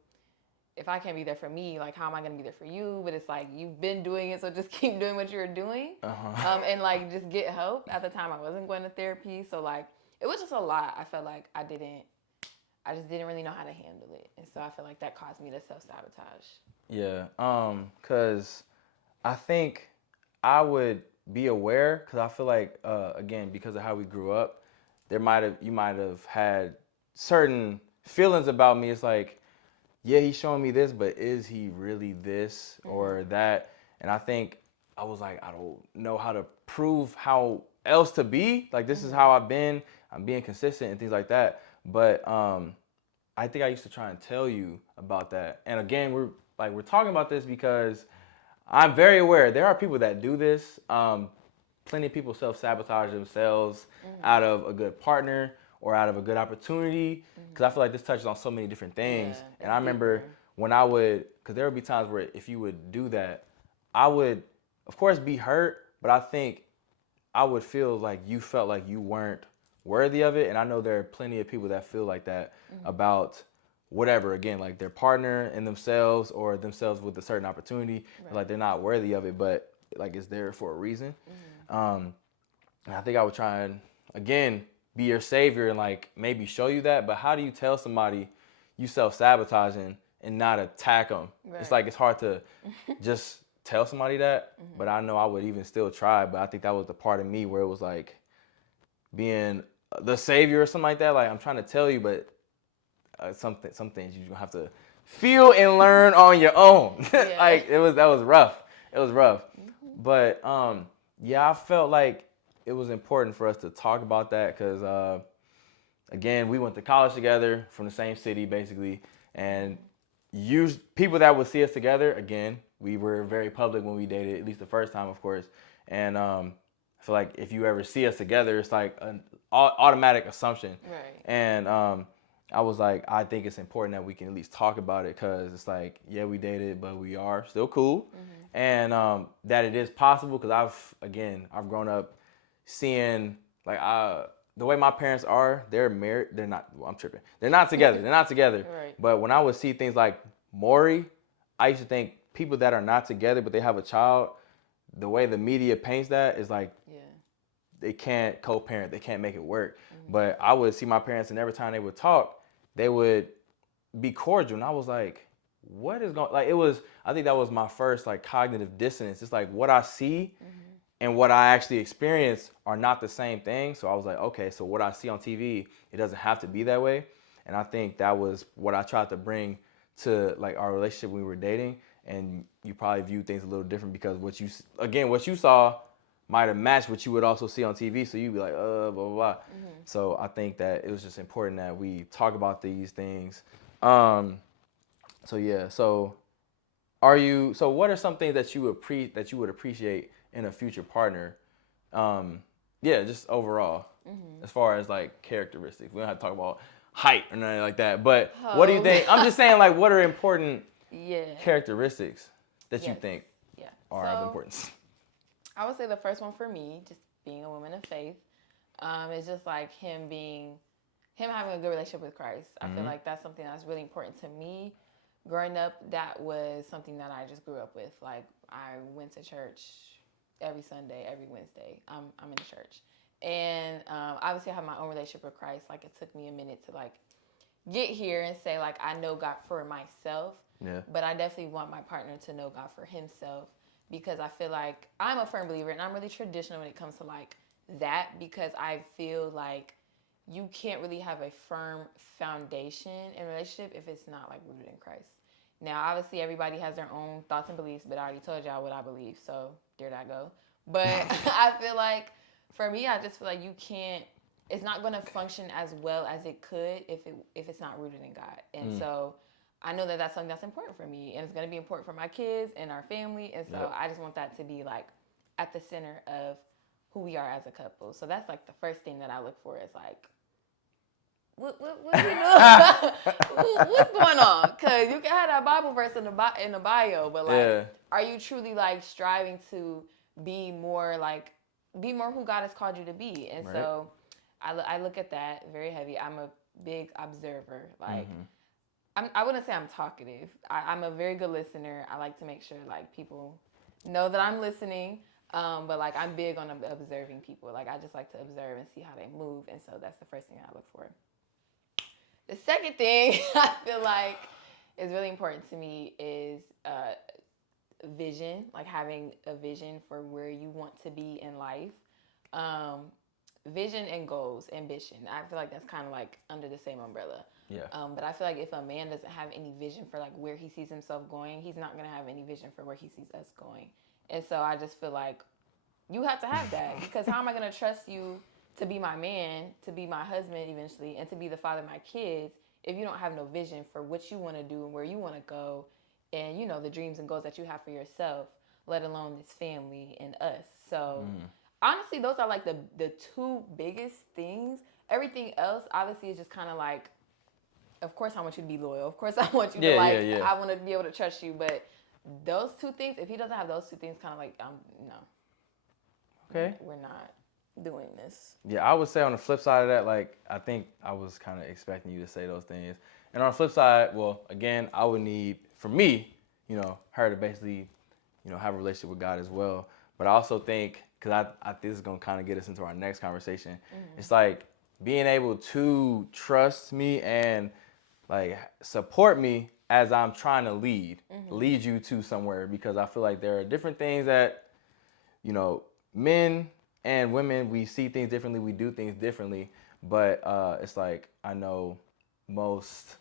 if I can't be there for me, like, how am I going to be there for you? But it's like, you've been doing it, so just keep doing what you're doing. And, like, just get help. At the time, I wasn't going to therapy, so, like, it was just a lot. I felt like I just didn't really know how to handle it. And so I feel like that caused me to self-sabotage. Yeah, because I think I would be aware, because I feel like, again, because of how we grew up, you might have had certain feelings about me. It's like, yeah, he's showing me this, but is he really this or that? And I think I was like, I don't know how to prove how else to be. Like, this is how I've been. I'm being consistent and things like that. But I think I used to try and tell you about that. And again, we're talking about this because I'm very aware there are people that do this. Plenty of people self-sabotage themselves out of a good partner or out of a good opportunity, because I feel like this touches on so many different things. And I remember when because there would be times where if you would do that, I would, of course, be hurt, but I think I would feel like you felt like you weren't worthy of it. And I know there are plenty of people that feel like that about whatever, again, like their partner and themselves, or themselves with a certain opportunity, like they're not worthy of it, but like it's there for a reason. And I think I would try and, again, be your savior and like maybe show you that. But how do you tell somebody you self-sabotaging and not attack them? It's like, it's hard to just tell somebody that, but I know I would even still try. But I think that was the part of me where it was like being the savior or something like that. Like, I'm trying to tell you, but some things you have to feel and learn on your own. Like, that was rough. It was rough. But yeah, I felt like it was important for us to talk about that because, again, we went to college together from the same city, basically. And people that would see us together, again, we were very public when we dated, at least the first time, of course. And I feel like if you ever see us together, it's like an automatic assumption. And I was like, I think it's important that we can at least talk about it, because it's like, yeah, we dated, but we are still cool. And that it is possible, because I've grown up seeing, like, the way my parents are, they're married. They're not, well, I'm tripping. They're not together. They're not together. But when I would see things like Maury, I used to think people that are not together, but they have a child, the way the media paints that is like, they can't co-parent. They can't make it work. But I would see my parents, and every time they would talk, they would be cordial. And I was like, what is going, like, I think that was my first, like, cognitive dissonance. It's like, what I see and what I actually experience are not the same thing. So I was like, okay, so what I see on TV, it doesn't have to be that way. And I think that was what I tried to bring to, like, our relationship when we were dating. And you probably view things a little different, because what you saw might have matched what you would also see on TV. So you'd be like, blah, blah, blah. So I think that it was just important that we talk about these things. So yeah, so what are some things that you would appreciate in a future partner? Yeah, just overall, as far as like characteristics. We don't have to talk about height or nothing like that. But what do you think? I'm just saying, like, what are important characteristics that you think are of importance? I would say the first one for me, just being a woman of faith. It's just like him having a good relationship with Christ. I feel like that's something that's really important to me. Growing up, that was something that I just grew up with. Like, I went to church every Sunday, every Wednesday. I'm in the church. And obviously I have my own relationship with Christ. Like, it took me a minute to like get here and say like I know God for myself. Yeah. But I definitely want my partner to know God for himself, because I feel like I'm a firm believer, and I'm really traditional when it comes to like that, because I feel like you can't really have a firm foundation in a relationship if it's not like rooted in Christ. Now, obviously, everybody has their own thoughts and beliefs, but I already told y'all what I believe, so there that go. But I feel like, for me, I just feel like you can't. It's not going to function as well as it could if it's not rooted in God. And so I know that that's something that's important for me, and it's going to be important for my kids and our family. And so I just want that to be like at the center of who we are as a couple. So that's like the first thing that I look for is like, what you doing? What's going on? Because you can have that Bible verse in the bio, but like, are you truly like striving to be more who God has called you to be? And so I look at that very heavy. I'm a big observer. Like, I wouldn't say I'm talkative. I'm a very good listener. I like to make sure like people know that I'm listening. But like, I'm big on observing people. Like, I just like to observe and see how they move. And so that's the first thing I look for. The second thing I feel like is really important to me is vision, like having a vision for where you want to be in life. Vision and goals, ambition. I feel like that's kind of like under the same umbrella. Yeah. But I feel like if a man doesn't have any vision for like where he sees himself going, he's not going to have any vision for where he sees us going. And so I just feel like you have to have that, because how am I going to trust you to be my man, to be my husband eventually, and to be the father of my kids if you don't have no vision for what you want to do and where you want to go, and, you know, the dreams and goals that you have for yourself, let alone this family and us. So honestly, those are like the two biggest things. Everything else obviously is just kind of like, of course I want you to be loyal. Of course I want you to I want to be able to trust you. But those two things, if he doesn't have those two things, kind of like, no. Okay. We're not doing this. Yeah, I would say on the flip side of that, like, I think I was kind of expecting you to say those things. And on the flip side, well, again, I would need, for me, you know, her to basically, you know, have a relationship with God as well. But I also think, because I think this is going to kind of get us into our next conversation, it's like being able to trust me and like support me as I'm trying to lead you to somewhere, because I feel like there are different things that, you know, men and women, we see things differently, we do things differently, but it's like, I know most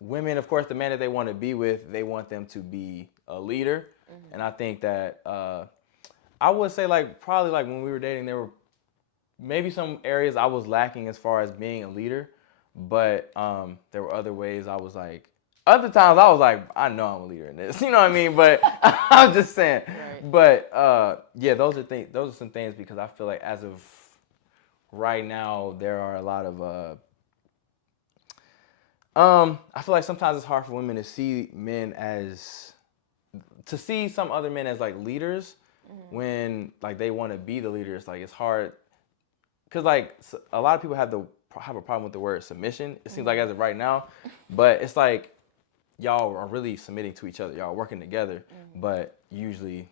women, of course, the man that they want to be with, they want them to be a leader. And I think that I would say, like, probably like when we were dating, there were maybe some areas I was lacking as far as being a leader, but there were other ways I was like, other times I was like, I know I'm a leader in this, you know what I mean? But I'm just saying. Right. But yeah, those are some things, because I feel like as of right now, there are a lot of I feel like sometimes it's hard for women to see some other men as like leaders when like they want to be the leader. It's like, it's hard, because like a lot of people have a problem with the word submission. It seems like as of right now, but it's like y'all are really submitting to each other. Y'all are working together, but usually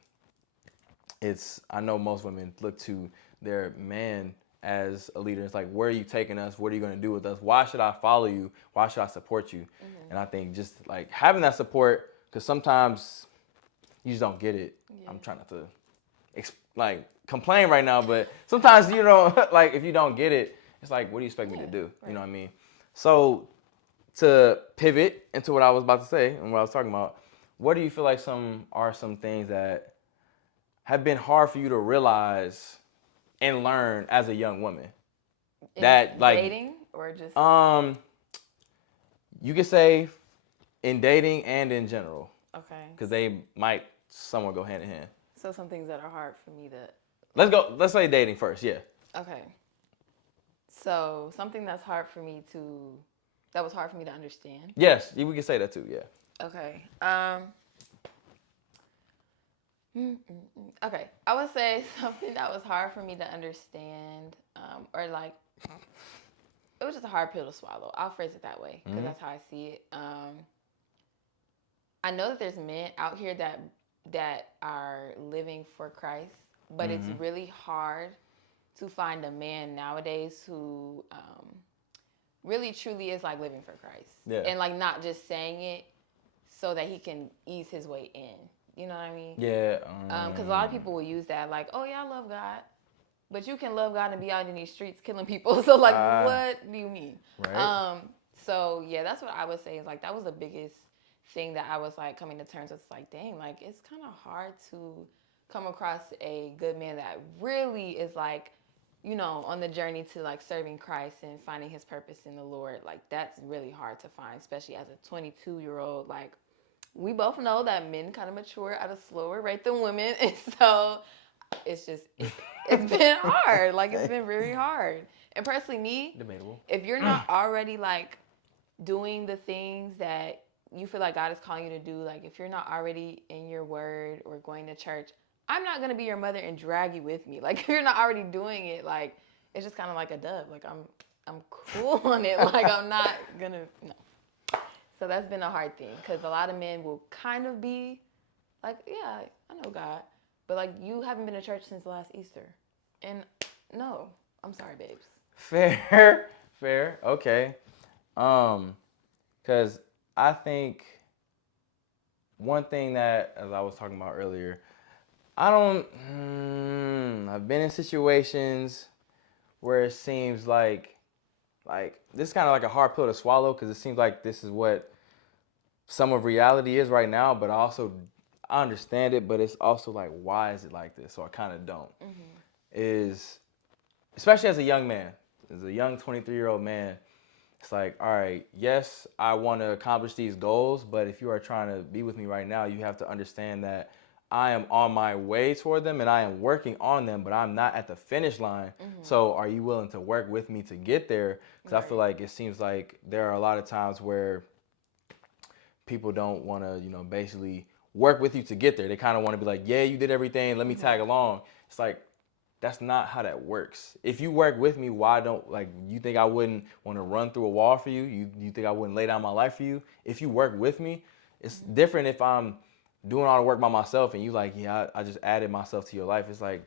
I know most women look to their man as a leader. It's like, where are you taking us? What are you going to do with us? Why should I follow you? Why should I support you? And I think just like having that support, because sometimes you just don't get it. Yeah. I'm trying not to like complain right now, but sometimes you don't, like, if you don't get it, it's like, what do you expect me to do? Right. You know what I mean? So to pivot into what I was about to say and what I was talking about, what do you feel like are some things that have been hard for you to realize and learn as a young woman? That like dating or just you could say in dating and in general. Okay. Because they might somewhat go hand in hand. So some things that are hard for me to. Let's say dating first. Yeah. Okay. So something that was hard for me to understand. Yes, we can say that too. Yeah. Okay. Okay, I would say something that was hard for me to understand, or like it was just a hard pill to swallow. I'll phrase it that way because that's how I see it. I know that there's men out here that are living for Christ, but it's really hard to find a man nowadays who really truly is like living for Christ, and like not just saying it so that he can ease his way in. You know what I mean? Yeah. Because a lot of people will use that like, oh yeah, I love God. But you can love God and be out in these streets killing people. So like, what do you mean? Right. So yeah, that's what I would say is like that was the biggest thing that I was like coming to terms with. Like, dang, like it's kind of hard to come across a good man that really is like, on the journey to like serving Christ and finding his purpose in the Lord. Like that's really hard to find, especially as a 22-year-old. Like we both know that men kind of mature at a slower rate than women, and so it's just it's been hard. Like it's been very hard. And personally, me, Debatable. if you're not already like doing the things that you feel like God is calling you to do, like if you're not already in your word or going to church, I'm not gonna be your mother and drag you with me. Like if you're not already doing it, like it's just kind of like a dub. Like I'm cool on it. Like I'm not gonna no. So that's been a hard thing because a lot of men will kind of be like, yeah, I know God, but like you haven't been to church since last Easter, and no, I'm sorry, babes. Fair, fair. Okay. Because I think one thing that, as I was talking about earlier, I've been in situations where it seems like this is kind of like a hard pill to swallow because it seems like this is what some of reality is right now, but I understand it, but it's also like, why is it like this? So I kind of don't. Is especially as a young man, as a young 23-year-old man, it's like, all right, yes, I want to accomplish these goals, but if you are trying to be with me right now, you have to understand that I am on my way toward them and I am working on them, but I'm not at the finish line. So are you willing to work with me to get there? Because I feel like it seems like there are a lot of times where people don't want to, basically work with you to get there. They kind of want to be like, yeah, you did everything, let me tag along. It's like, that's not how that works. If you work with me, why don't, like, you think I wouldn't want to run through a wall for you? You think I wouldn't lay down my life for you? If you work with me, it's different if I'm doing all the work by myself and you like, yeah, I just added myself to your life. It's like,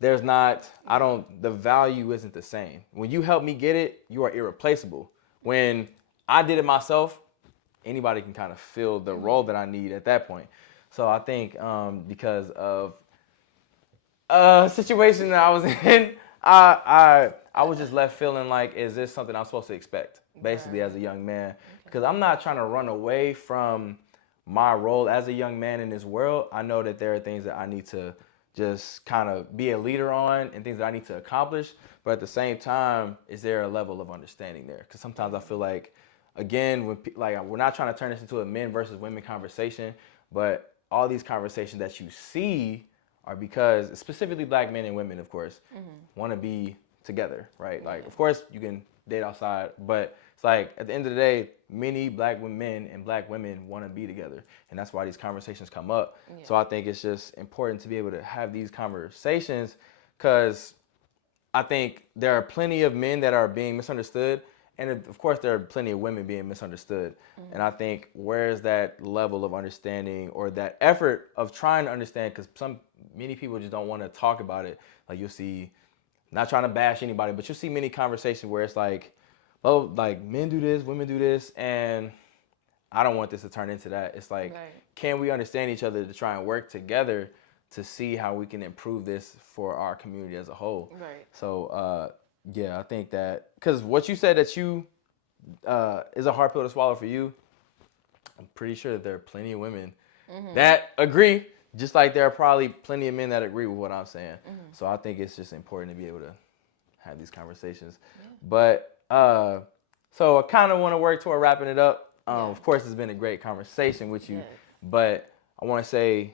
the value isn't the same. When you help me get it, you are irreplaceable. When I did it myself, anybody can kind of fill the role that I need at that point. So I think because of situation that I was in, I was just left feeling like, is this something I'm supposed to expect, basically, as a young man? Because I'm not trying to run away from my role as a young man in this world. I know that there are things that I need to just kind of be a leader on and things that I need to accomplish. But at the same time, is there a level of understanding there? Because sometimes I feel like, again, we're not trying to turn this into a men versus women conversation, but all these conversations that you see are because specifically black men and women, of course, want to be together, right? Like, of course, you can date outside, but it's like at the end of the day, many black men and black women want to be together, and that's why these conversations come up. So I think it's just important to be able to have these conversations because I think there are plenty of men that are being misunderstood, and of course there are plenty of women being misunderstood. And I think where's that level of understanding or that effort of trying to understand? Because many people just don't want to talk about it. Like you'll see, not trying to bash anybody, but you'll see many conversations where it's like, oh, like men do this, women do this, and I don't want this to turn into that. It's like, can we understand each other to try and work together to see how we can improve this for our community as a whole? Right. So, yeah, I think that, because what you said that you is a hard pill to swallow for you, I'm pretty sure that there are plenty of women that agree, just like there are probably plenty of men that agree with what I'm saying. So I think it's just important to be able to have these conversations. But so I kind of want to work toward wrapping it up. Of course, it's been a great conversation with you, but I want to say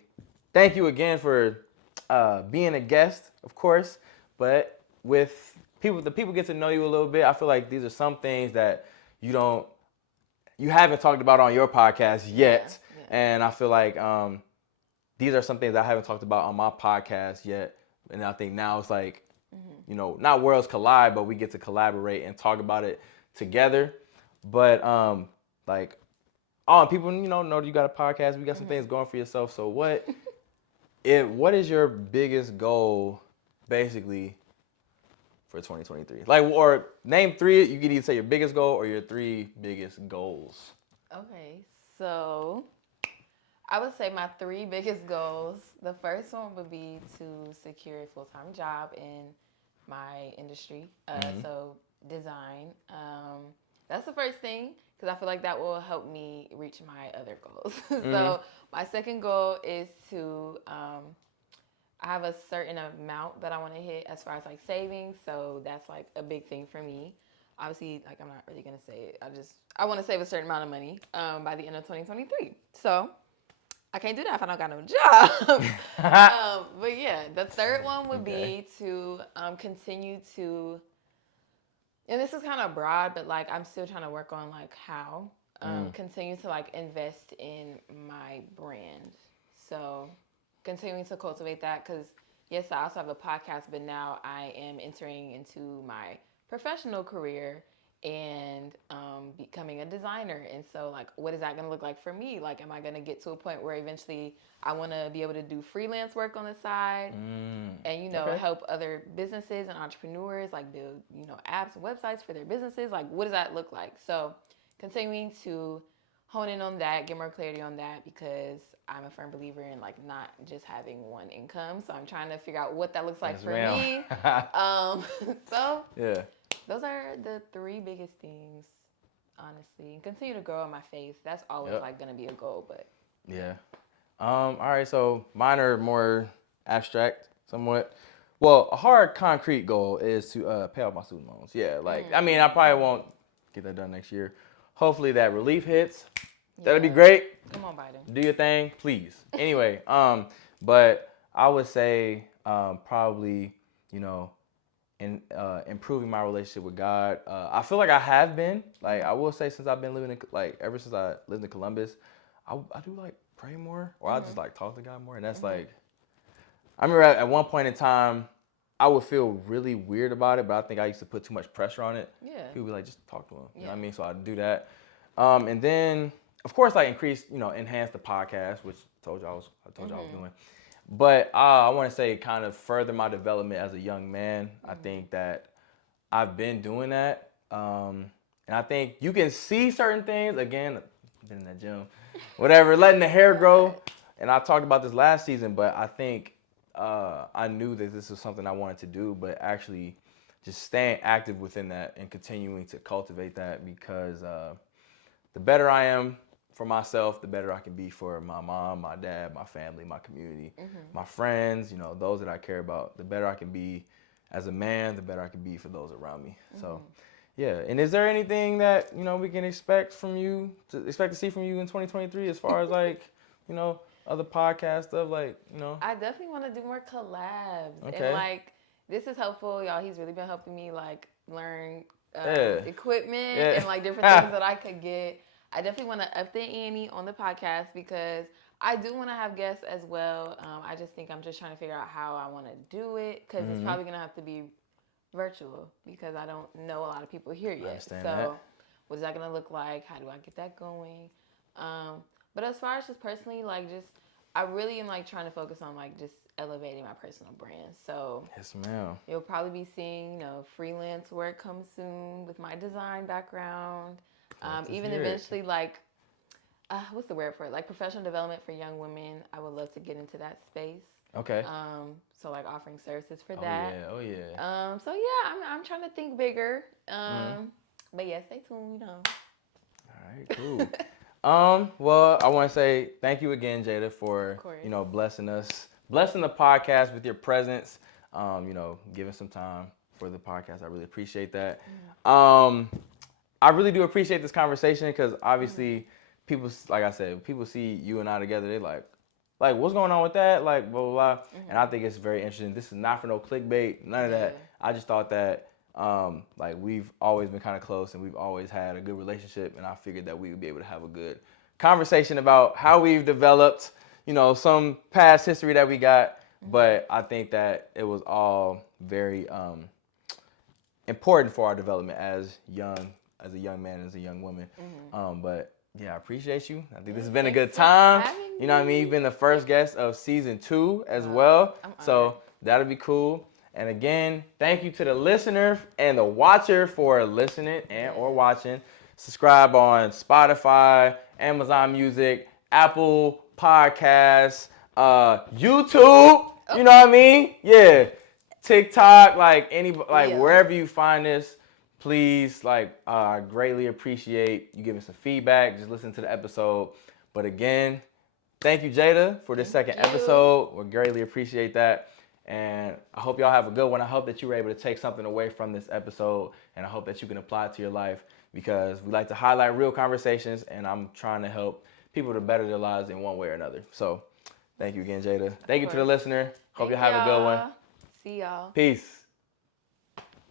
thank you again for being a guest, of course. But with the people get to know you a little bit. I feel like these are some things that you haven't talked about on your podcast yet, and I feel like these are some things I haven't talked about on my podcast yet. And I think now it's like, not worlds collide, but we get to collaborate and talk about it together. But like, people know you got a podcast. We got some things going for yourself. So what is your biggest goal, basically, for 2023? Like, or name 3. You can either say your biggest goal or your 3 biggest goals. Okay, so I would say my 3 biggest goals. The first one would be to secure a full-time job in my industry, so design. That's the first thing because I feel like that will help me reach my other goals. So my second goal is to I have a certain amount that I want to hit as far as like savings, so that's like a big thing for me. Obviously, like I'm not really gonna say it. I want to save a certain amount of money by the end of 2023. So I can't do that if I don't got no job. But yeah, the third one would be to continue to, and this is kind of broad, but like I'm still trying to work on like how continue to like invest in my brand. So continuing to cultivate that because yes, I also have a podcast, but now I am entering into my professional career and becoming a designer. And so like what is that going to look like for me? Like am I going to get to a point where eventually I want to be able to do freelance work on the side and help other businesses and entrepreneurs like build apps and websites for their businesses? Like what does that look like? So continuing to hone in on that, get more clarity on that because I'm a firm believer in like not just having one income. So I'm trying to figure out what that looks like for me. So yeah, those are the 3 biggest things, honestly. And continue to grow in my faith. That's always like gonna be a goal, but yeah. All right, so mine are more abstract, somewhat. Well, a hard, concrete goal is to pay off my student loans. Yeah, like I mean, I probably won't get that done next year. Hopefully, that relief hits. That'll be great. Come on, Biden. Do your thing, please. Anyway, but I would say probably in improving my relationship with God. I feel like I have been. Like I will say, since I've been living ever since I lived in Columbus, I do like pray more, or I just like talk to God more, and that's like. I remember at one point in time, I would feel really weird about it, but I think I used to put too much pressure on it. Yeah. People would be like, just talk to him. You know what I mean? So I do that, and then of course I enhance the podcast, which I told you I was doing. But I want to say kind of further my development as a young man. I think that I've been doing that. And I think you can see certain things. Again, I've been in that gym, whatever, letting the hair grow. And I talked about this last season, but I think I knew that this was something I wanted to do, but actually just staying active within that and continuing to cultivate that because the better I am for myself, the better I can be for my mom, my dad, my family, my community, my friends, those that I care about. The better I can be as a man, the better I can be for those around me. So, yeah. And is there anything that, we can expect to see from you in 2023 as far as like, other podcast stuff, like, I definitely want to do more collabs. Okay. And like this is helpful, y'all. He's really been helping me like learn equipment and like different things that I could get. I definitely want to up the ante on the podcast because I do want to have guests as well. I just think I'm just trying to figure out how I want to do it because it's probably going to have to be virtual because I don't know a lot of people here yet. I understand so that. what is that going to look like? How do I get that going? But as far as just personally, like I really am like trying to focus on like just elevating my personal brand. So yes, ma'am. You'll probably be seeing, freelance work come soon with my design background. Even eventually, like, what's the word for it? Like professional development for young women. I would love to get into that space. Okay. So like offering services for that. Oh yeah. So yeah, I'm trying to think bigger. But yeah, stay tuned. All right, cool. Well, I want to say thank you again, Jayda, for blessing the podcast with your presence. Giving some time for the podcast. I really appreciate that. I really do appreciate this conversation because obviously people, like I said, people see you and I together, they like what's going on with that? Like blah blah blah. And I think it's very interesting. This is not for no clickbait, none of that. I just thought that like we've always been kind of close and we've always had a good relationship, and I figured that we would be able to have a good conversation about how we've developed, some past history that we got, but I think that it was all very important for our development as a young man, as a young woman. But yeah, I appreciate you. I think this has been a good time. You know what I mean? You've been the first guest of season 2 as well. So that'll be cool. And again, thank you to the listener and the watcher for listening and or watching. Subscribe on Spotify, Amazon Music, Apple Podcasts, YouTube. You know what I mean? Yeah. TikTok, wherever you find this, please, I greatly appreciate you giving some feedback. Just listen to the episode. But again, thank you, Jayda, for this second episode. We greatly appreciate that. And I hope y'all have a good one. I hope that you were able to take something away from this episode, and I hope that you can apply it to your life, because we like to highlight real conversations, and I'm trying to help people to better their lives in one way or another. So thank you again, Jayda. Thank you to the listener. Hope you have a good one. See y'all. Peace.